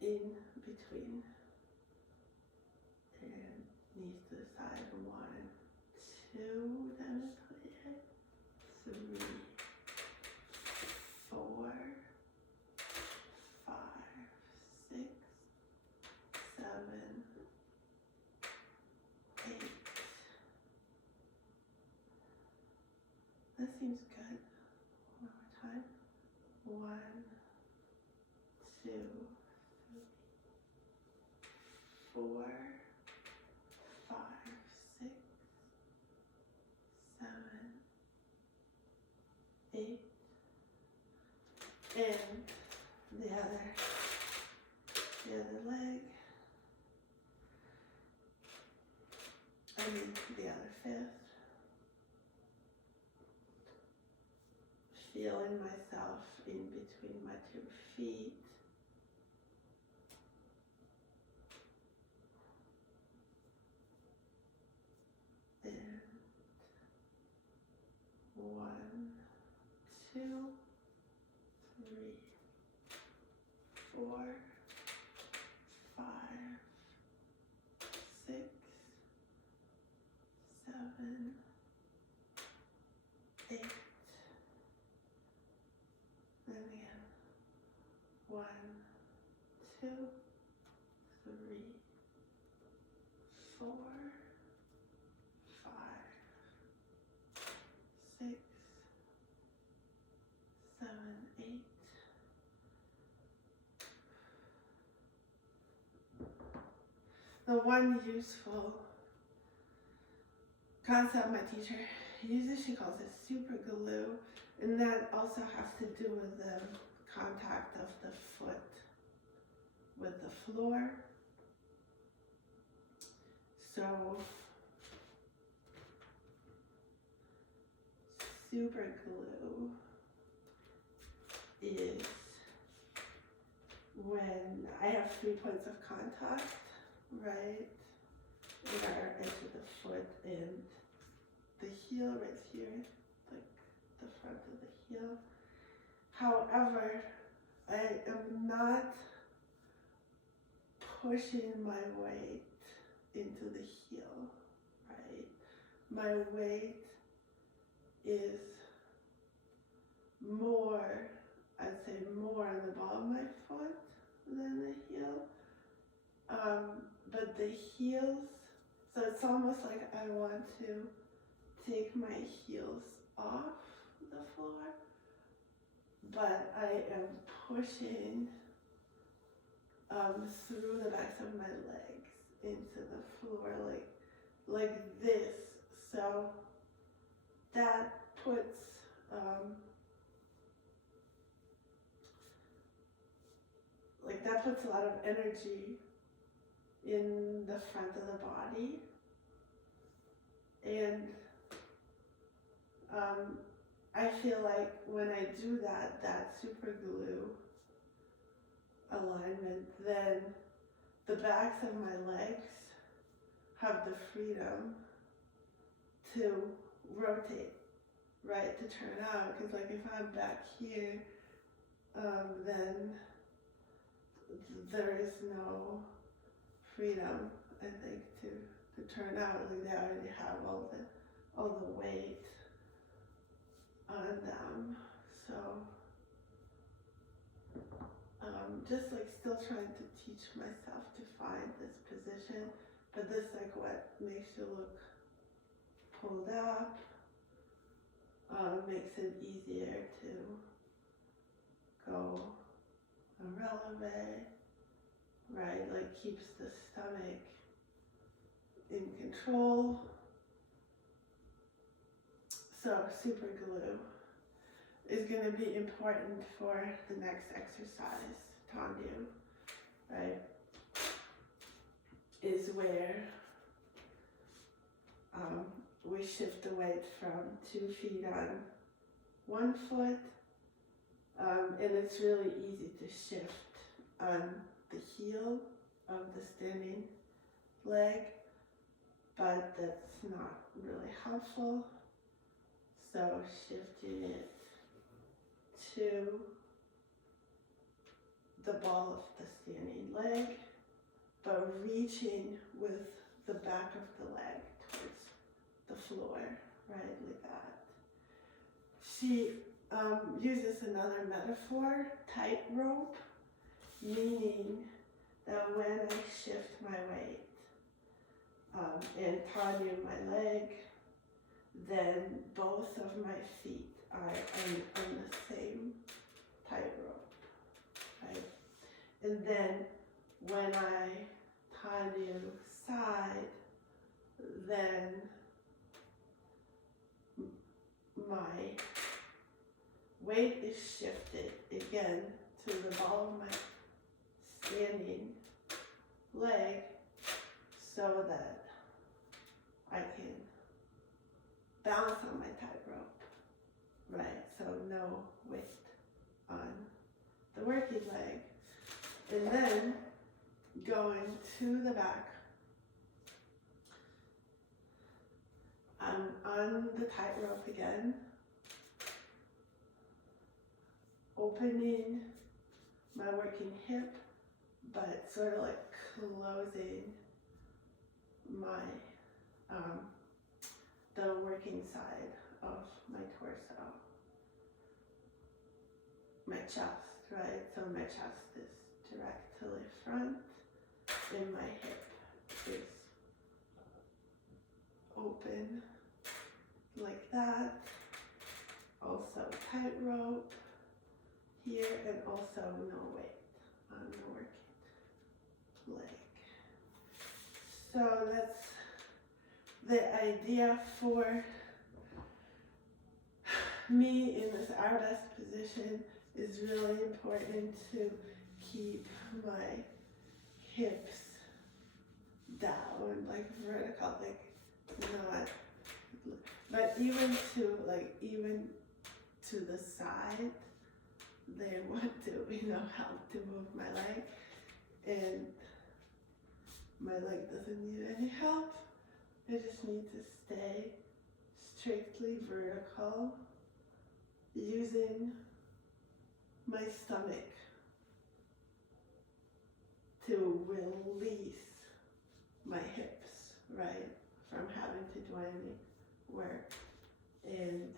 in between and knees to the side, 1, 2, then plie, 3, 4, 5, 6, 7, 8. That seems good. One more time. 1, 2, 3, 4, 5, 6, 7, 8. And the other leg. I mean the other fifth. Feeling myself in between my 2 feet. And 1, 2, 3, 4, 5, 6, 7, 8. Then again. 1, 2, 3, 4, 5, 6, 7, 8. The one useful concept my teacher uses, she calls it super glue, and that also has to do with the contact of the foot with the floor. So super glue is when I have 3 points of contact, right? Where edge of the foot and the heel right here, like the front of the heel. However, I am not pushing my weight into the heel, right? My weight is more, I'd say more on the ball of my foot than the heel. But the heels So it's almost like I want to take my heels off the floor, but I am pushing through the backs of my legs into the floor like this. So that puts a lot of energy in the front of the body, and I feel like when I do that super glue alignment, then the backs of my legs have the freedom to rotate, right, to turn out. Because like if I'm back here, then there is no freedom, I think, to turn out. Like they already have all the weight on them. So just like still trying to teach myself to find this position, but this like what makes you look pulled up, makes it easier to go a releve, right? Like keeps the stomach in control. So super glue is going to be important for the next exercise, tendu, right? Is where we shift the weight from 2 feet on 1 foot, and it's really easy to shift on the heel of the standing leg, but that's not really helpful. So shifting it to the ball of the standing leg, but reaching with the back of the leg towards the floor, right, like that. She uses another metaphor, tightrope, meaning that when I shift my weight and tendu my leg, then both of my feet are on the same tightrope, right? And then when I tendu side, then my weight is shifted again to the ball of my standing leg so that I can balance on my tightrope, right? So no weight on the working leg. And then going to the back, I'm on the tightrope again, opening my working hip, but sort of like closing my the working side of my torso, my chest, right? So my chest is directly front, and my hip is open like that. Also tightrope here, and also no weight on the working leg. So that's the idea for me in this arabesque position. Is really important to keep my hips down, like vertical, like not, but even to the side, they want to, help to move my leg, and my leg doesn't need any help. I just need to stay strictly vertical, using my stomach to release my hips, right, from having to do any work, and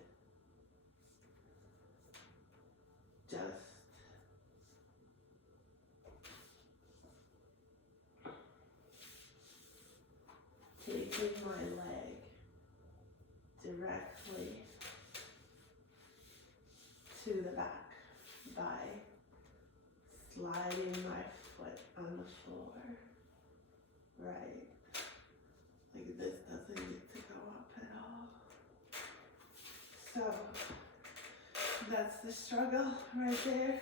just take keeping my leg directly to the back by sliding my foot on the floor, right? Like this doesn't need to go up at all. So that's the struggle right there.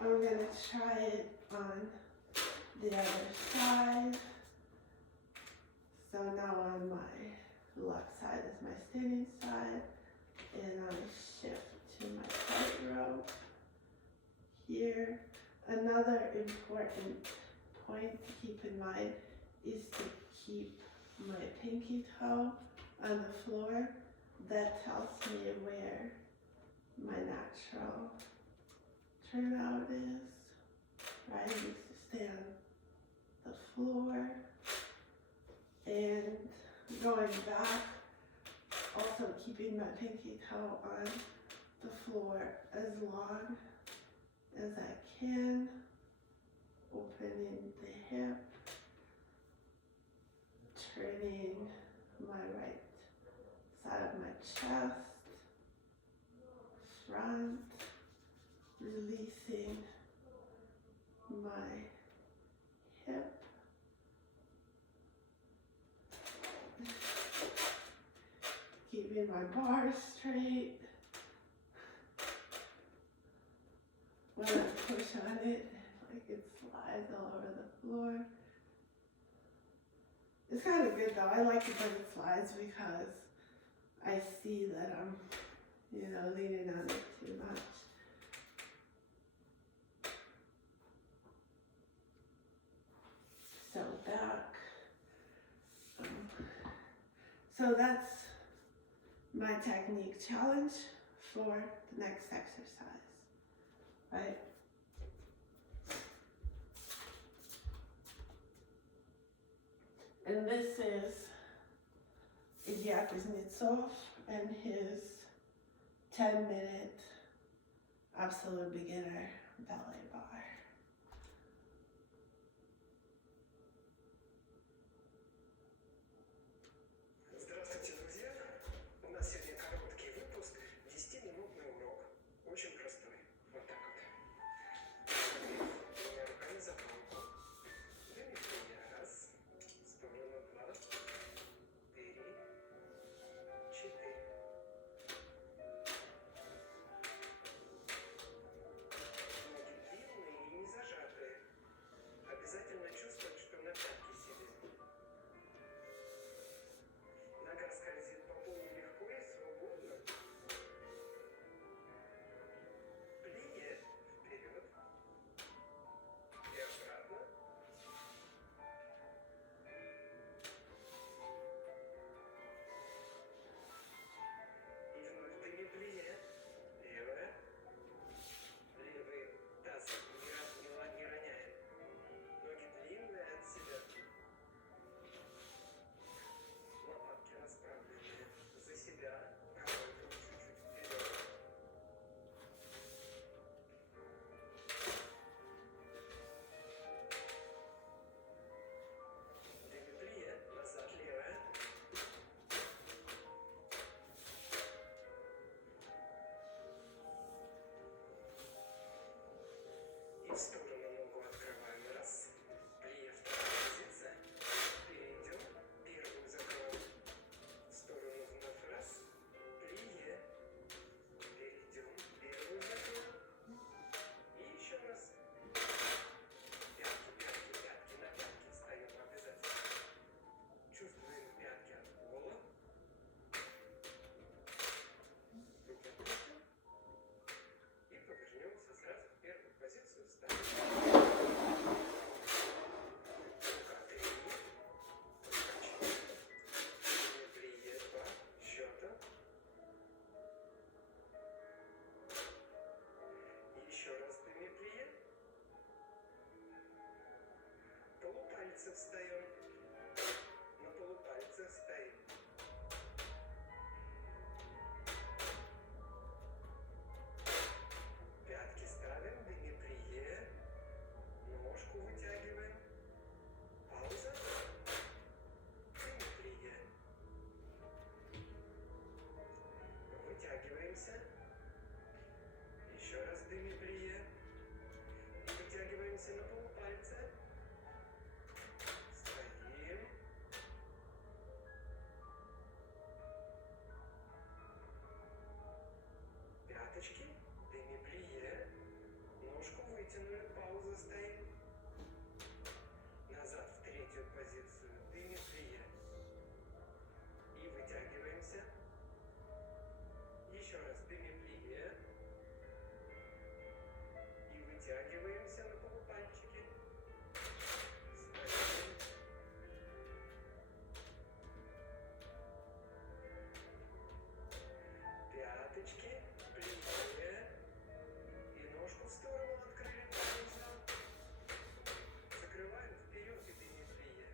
I'm gonna try it on the other side. So now on my left side is my standing side, and I shift to my tightrope here. Another important point to keep in mind is to keep my pinky toe on the floor. That tells me where my natural turnout is, right? I used to stay on the floor. And going back, also keeping my pinky toe on the floor as long as I can, opening the hip, turning my right side of my chest, front, releasing my hip, keeping my bar straight. When I push on it, like it slides all over the floor. It's kind of good though. I like it when it slides because I see that I'm, leaning on it too much. So back. So that's my technique challenge for the next exercise, right? And this is Ilya Kuznetsov and his 10-minute absolute beginner ballet bar. Здравствуйте, друзья! У нас сегодня короткий выпуск, 10-минутный урок. Очень простой. Вот так вот. Двумя руками за палку. Движение. Раз. В сторону. Два. Три. Четыре. Ноги длинные и не зажатые. Обязательно чувствовать, что на пятке сидит. Нога скользит по полу легко и свободно. Plié вперед и обратно. И вновь demi-plié. Левая. Левый таз не роняем. Ноги длинные от себя. Лопатки расправлены за себя, правой руку чуть-чуть вперед. Demi-plié, назад левая. И в сторону ногу открываем. Раз. Plié, вторая позиция. Перейдем. Первую закроем. В сторону вновь раз. Plié. Перейдем. Первую закроем. И еще раз. Пятки, пятки, пятки. На пятки встаем обязательно. Чувствуем пятки от пола. Руки опустим. И повернемся сразу в первую позицию. Вставим. Рука 3. Plié 2. Счета. Еще раз demi-plié. Полупальцы встаем. На полупальцах стоим. Пятки ставим, demi-plié. Ножку вытягиваем. Пауза. Demi-plié. Вытягиваемся на полупальце. Стоим. Пяточки. Деми-plié. Ножку вытянули. Пауза. Стоим. Назад в третью позицию. Деми-plié. И вытягиваемся. Еще раз деми-plié. И вытягиваемся на полупальчики. Стоим. Пяточки. Plié. И ножку в сторону открыли. Пауза. Закрываем вперед и деми-plié.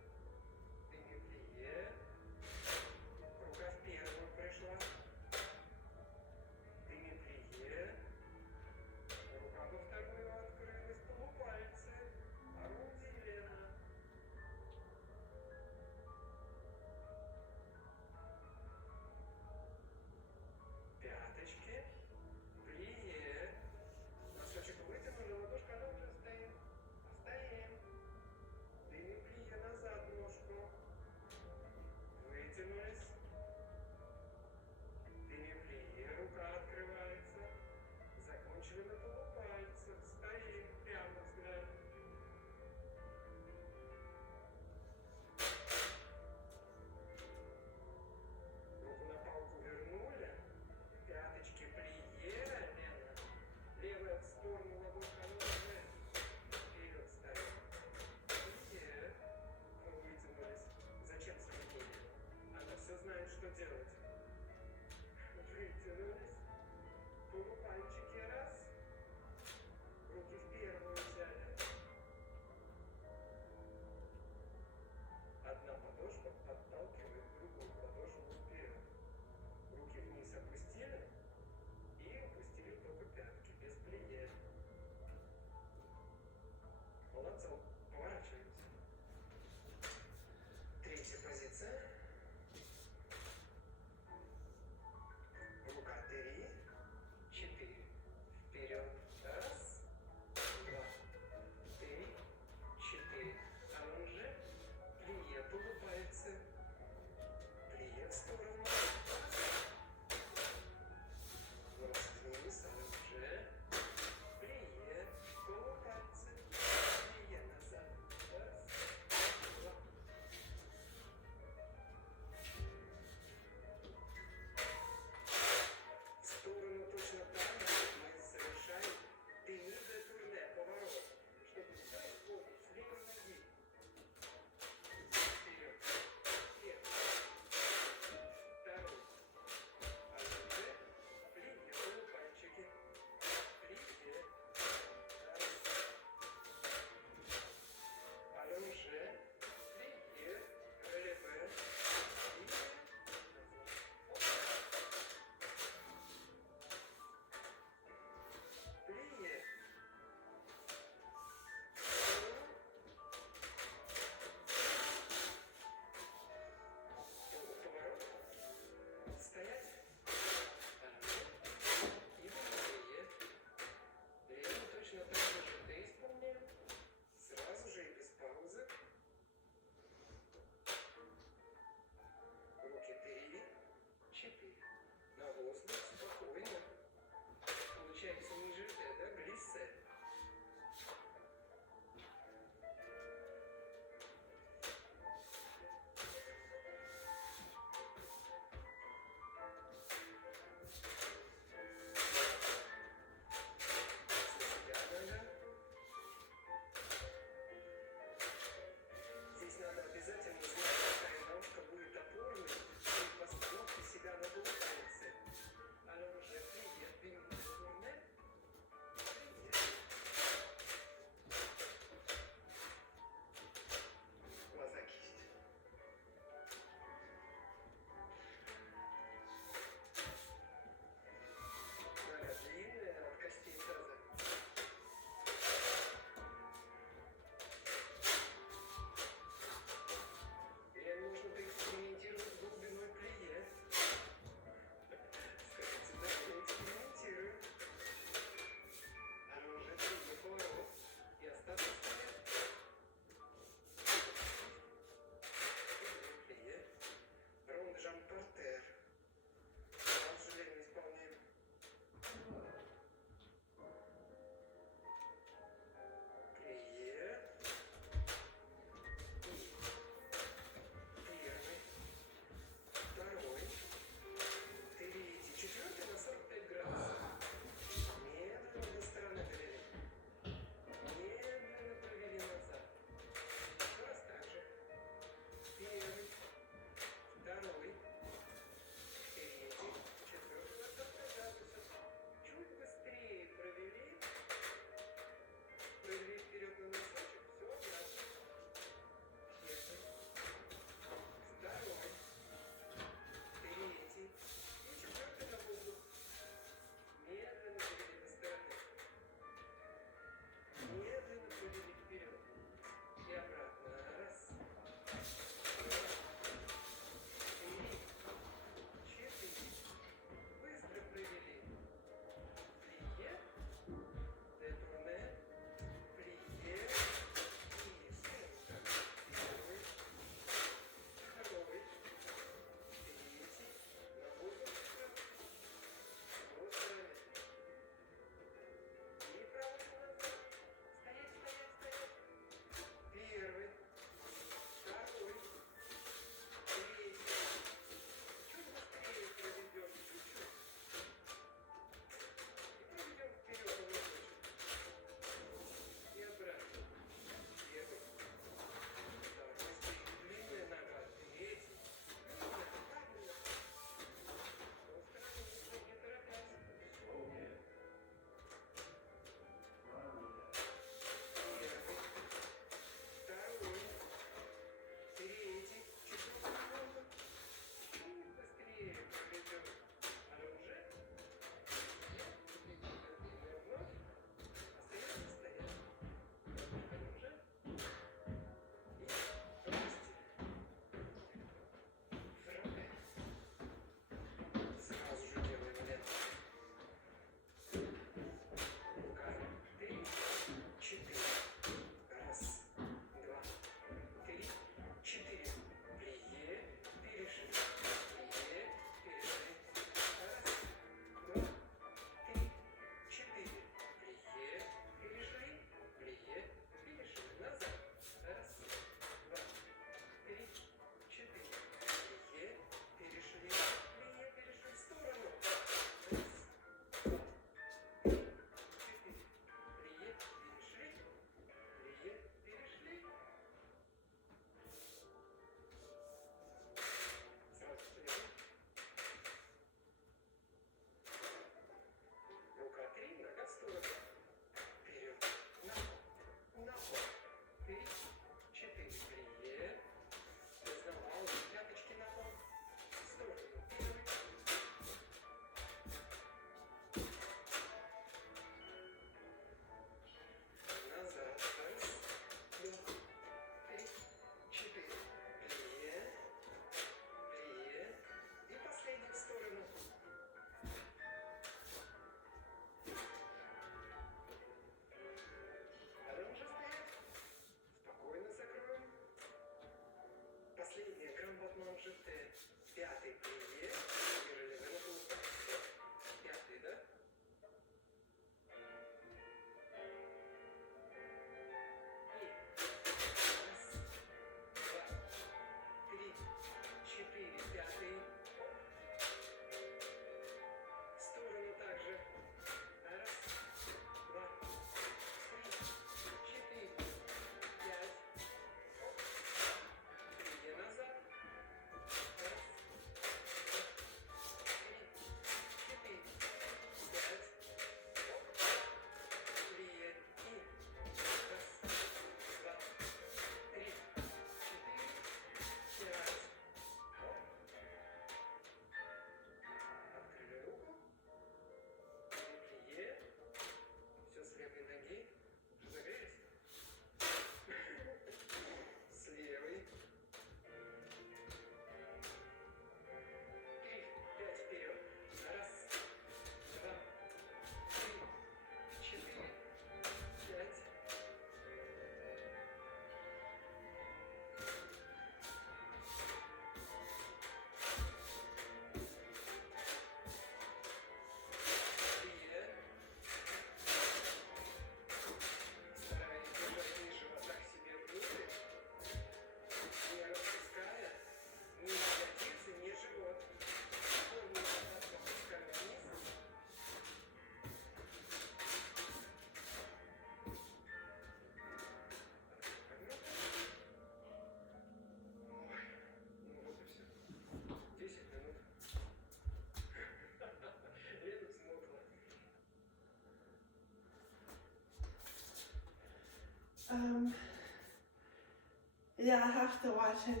Yeah, I have to watch and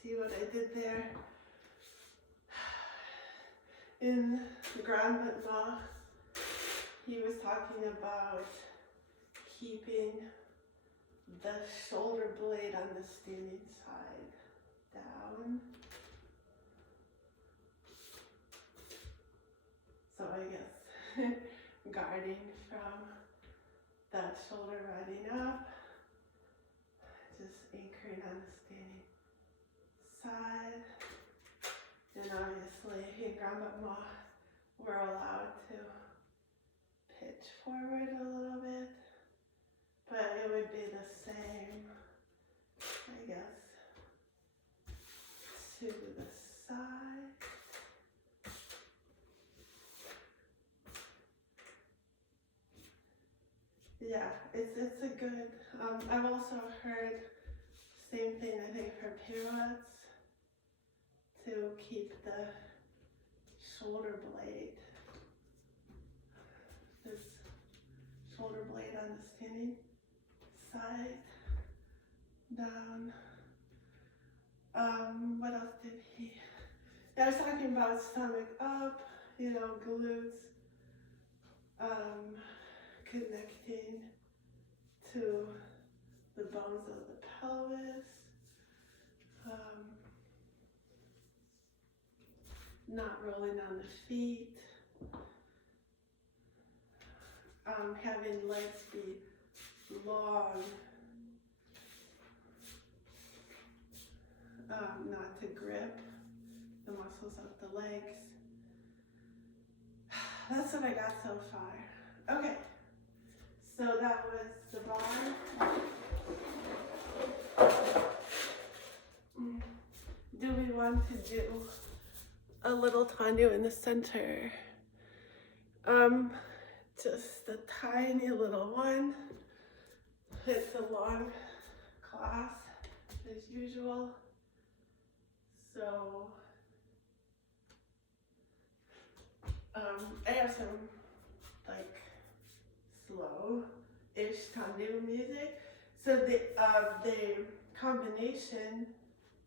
see what I did there. In the grandma, he was talking about keeping the shoulder blade on the standing side down. So I guess guarding from that shoulder riding up, just anchoring on the standing side. And obviously in grandma, we're allowed to pitch forward a little bit, but it would be the same, I guess, to the side. Yeah, it's a good, I've also heard same thing, I think, for pirouettes, to keep the shoulder blade, this shoulder blade on the standing side down. What else did he? I was talking about stomach up, glutes, connecting to the bones of the pelvis, not rolling on the feet, having legs be long, not to grip the muscles of the legs. That's what I got so far. Okay, so that was the bar. Do we want to do a little tendu in the center? Just a tiny little one. It's a long class as usual. So I have some like slow-ish tendu music. So the combination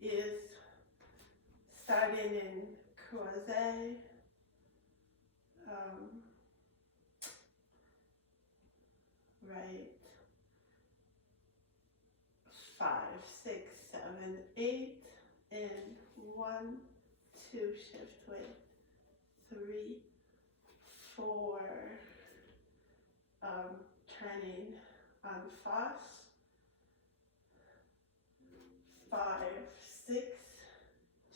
is starting in croisé, right, 5, 6, 7, 8, and 1, 2, shift with 3, 4, turning on fas, 5, 6,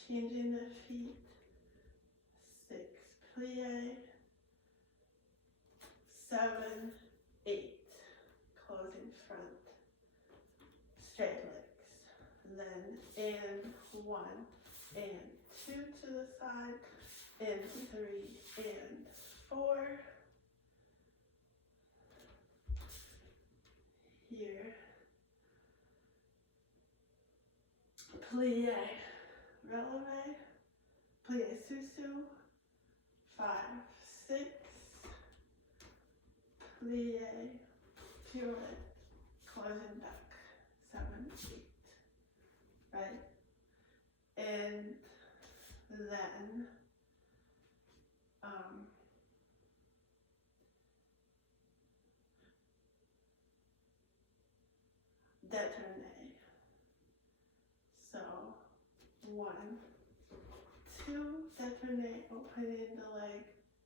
changing the feet, 6, plié, 7, 8, closing front, straight legs, then in 1 and 2 to the side, and 3 and 4, here, plié, releve, plié sous-sus, 5, 6, plié, pirouette, closing back, 7, 8, right? And then, détourné. So, 1, 2, détourné, opening the leg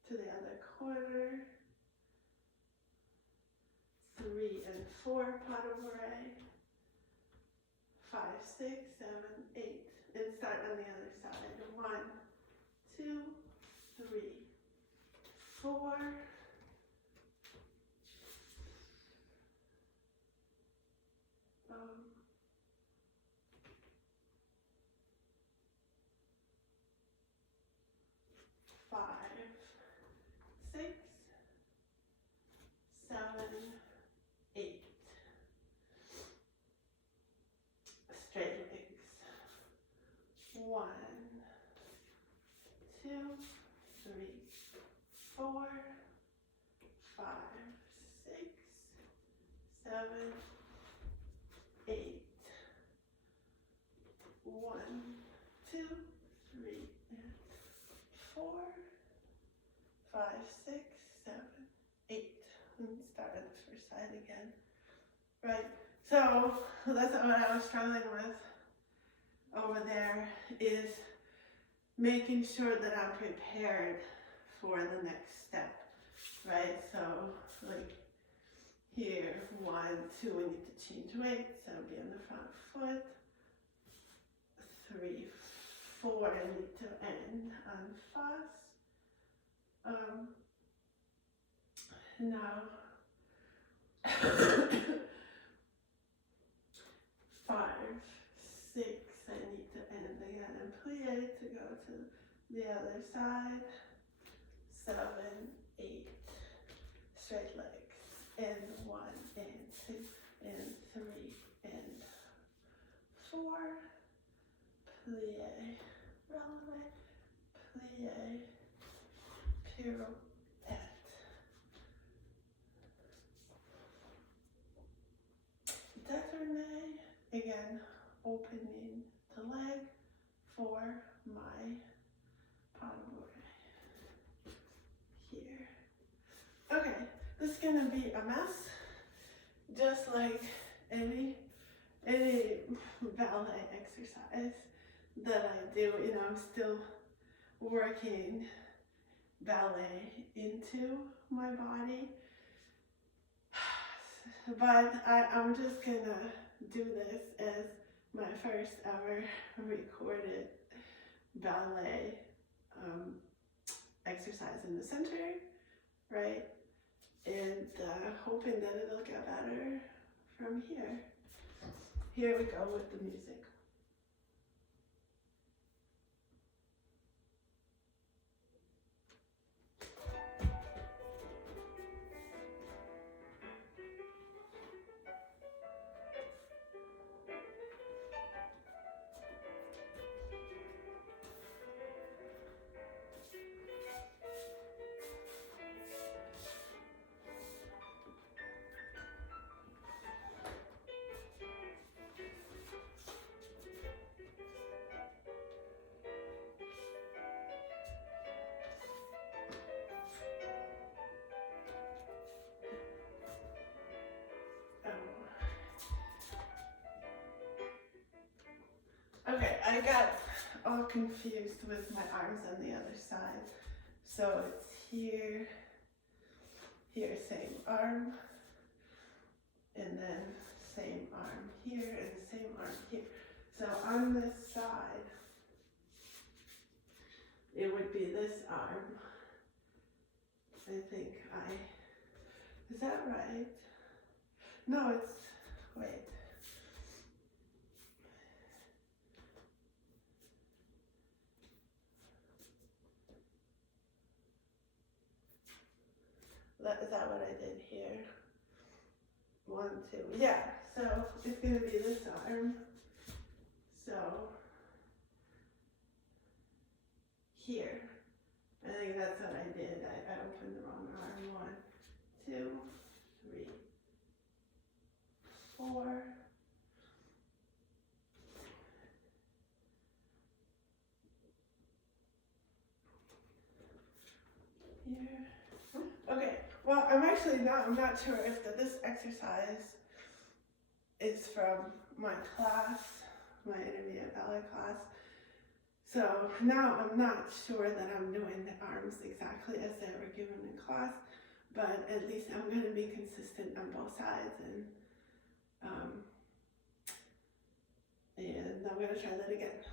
to the other corner, 3 and 4, pas de bourrée, 5, 6, 7, 8, and start on the other side, 1, 2, 3, 4, 5, 6, 7, 8. Straight legs. 1, 2, 3, 4, 5, 6, 7, 8. 5, 6, 7, 8. And start on the first side again. Right. So that's what I was struggling with over there, is making sure that I'm prepared for the next step. Right. So like here, 1, 2, we need to change weight. So be on the front foot. 3, 4, I need to end on fast. Now 5, 6, I need to end again and plie to go to the other side. 7, 8, straight legs, and 1, and 2, and 3, and 4, plie, releve, plie, pirouette. Détourné, again, opening the leg for my pas de bourre here. Okay, this is gonna be a mess, just like any ballet exercise that I do. You know, I'm still working ballet into my body. But I'm just gonna do this as my first ever recorded ballet exercise in the center, right? And hoping that it'll get better from here. Here we go with the music. Okay, I got all confused with my arms on the other side. So it's here, here, same arm, and then same arm here, and same arm here. So on this side, it would be this arm. I think is that right? No, it's, wait. Is that what I did here? 1, 2, yeah, so it's gonna be this arm. So, here, I think that's what I did. I opened the wrong arm. 1, 2, 3, 4. Here. Okay, well, I'm not sure if this exercise is from my class, my intermediate ballet class. So now I'm not sure that I'm doing the arms exactly as they were given in class, but at least I'm going to be consistent on both sides, and I'm going to try that again.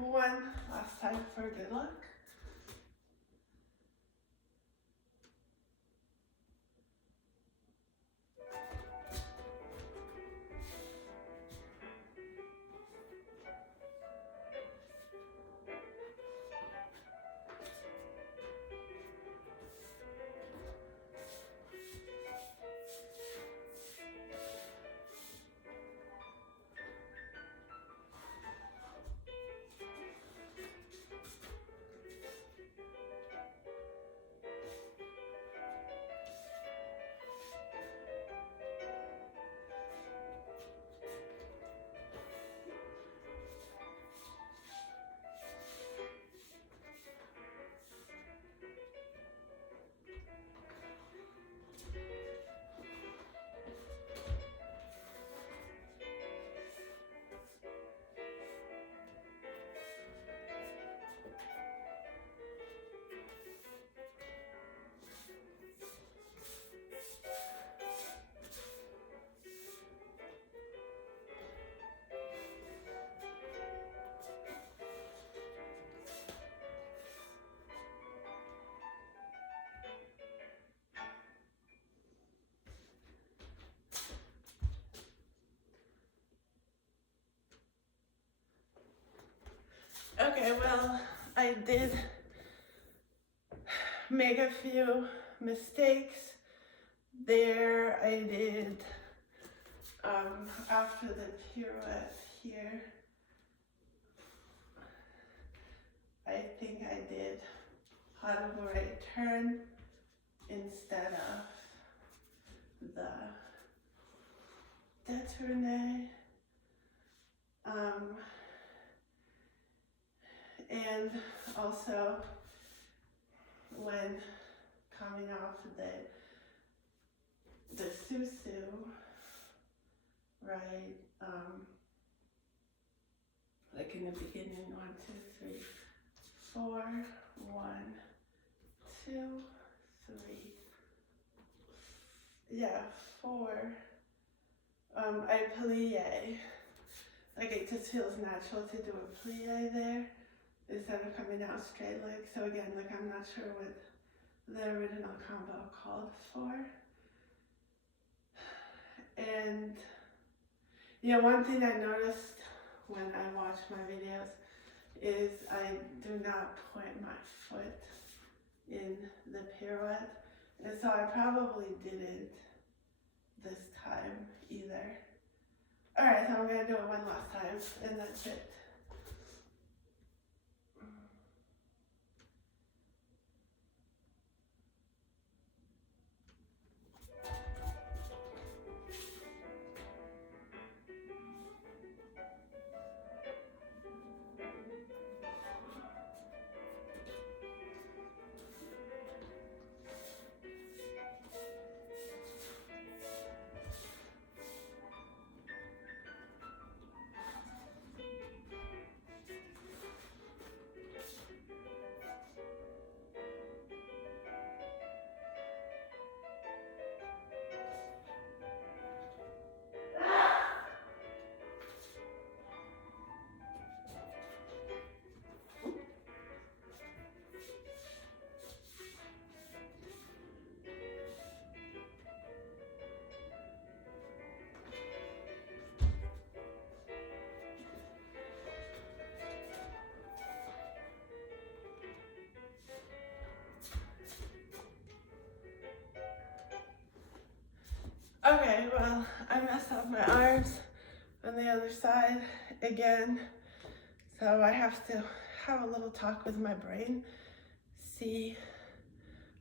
one last time for good luck. Okay, well, I did make a few mistakes there. I did, after the pirouette here, I think I did part of a right turn instead of the détourné. And also when coming off the susu, right, like in the beginning, 1, 2, 3, 4, 1, 2, 3, yeah, 4, I plié, like it just feels natural to do a plié there instead of coming out straight leg. So again, like I'm not sure what the original combo called for. And yeah, one thing I noticed when I watch my videos is I do not point my foot in the pirouette. And so I probably didn't this time either. All right, so I'm gonna do it one last time and that's it. Okay, well, I messed up my arms on the other side again, so I have to have a little talk with my brain, see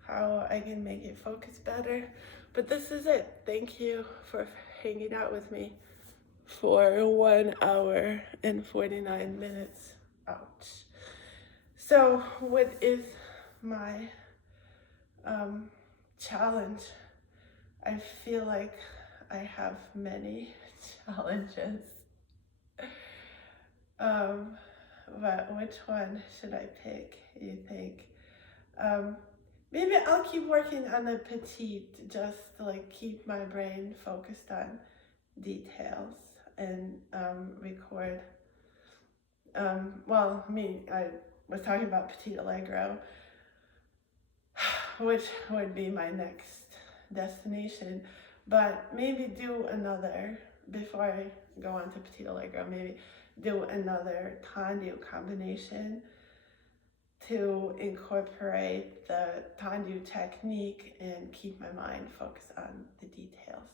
how I can make it focus better. But this is it. Thank you for hanging out with me for 1 hour and 49 minutes. Ouch. So what is my challenge? I feel like I have many challenges. But which one should I pick, you think? Maybe I'll keep working on the petite, just to like keep my brain focused on details and record I was talking about petit allegro, which would be my next destination, but maybe do another, before I go on to petit allegro, maybe do another tendu combination to incorporate the tendu technique and keep my mind focused on the details.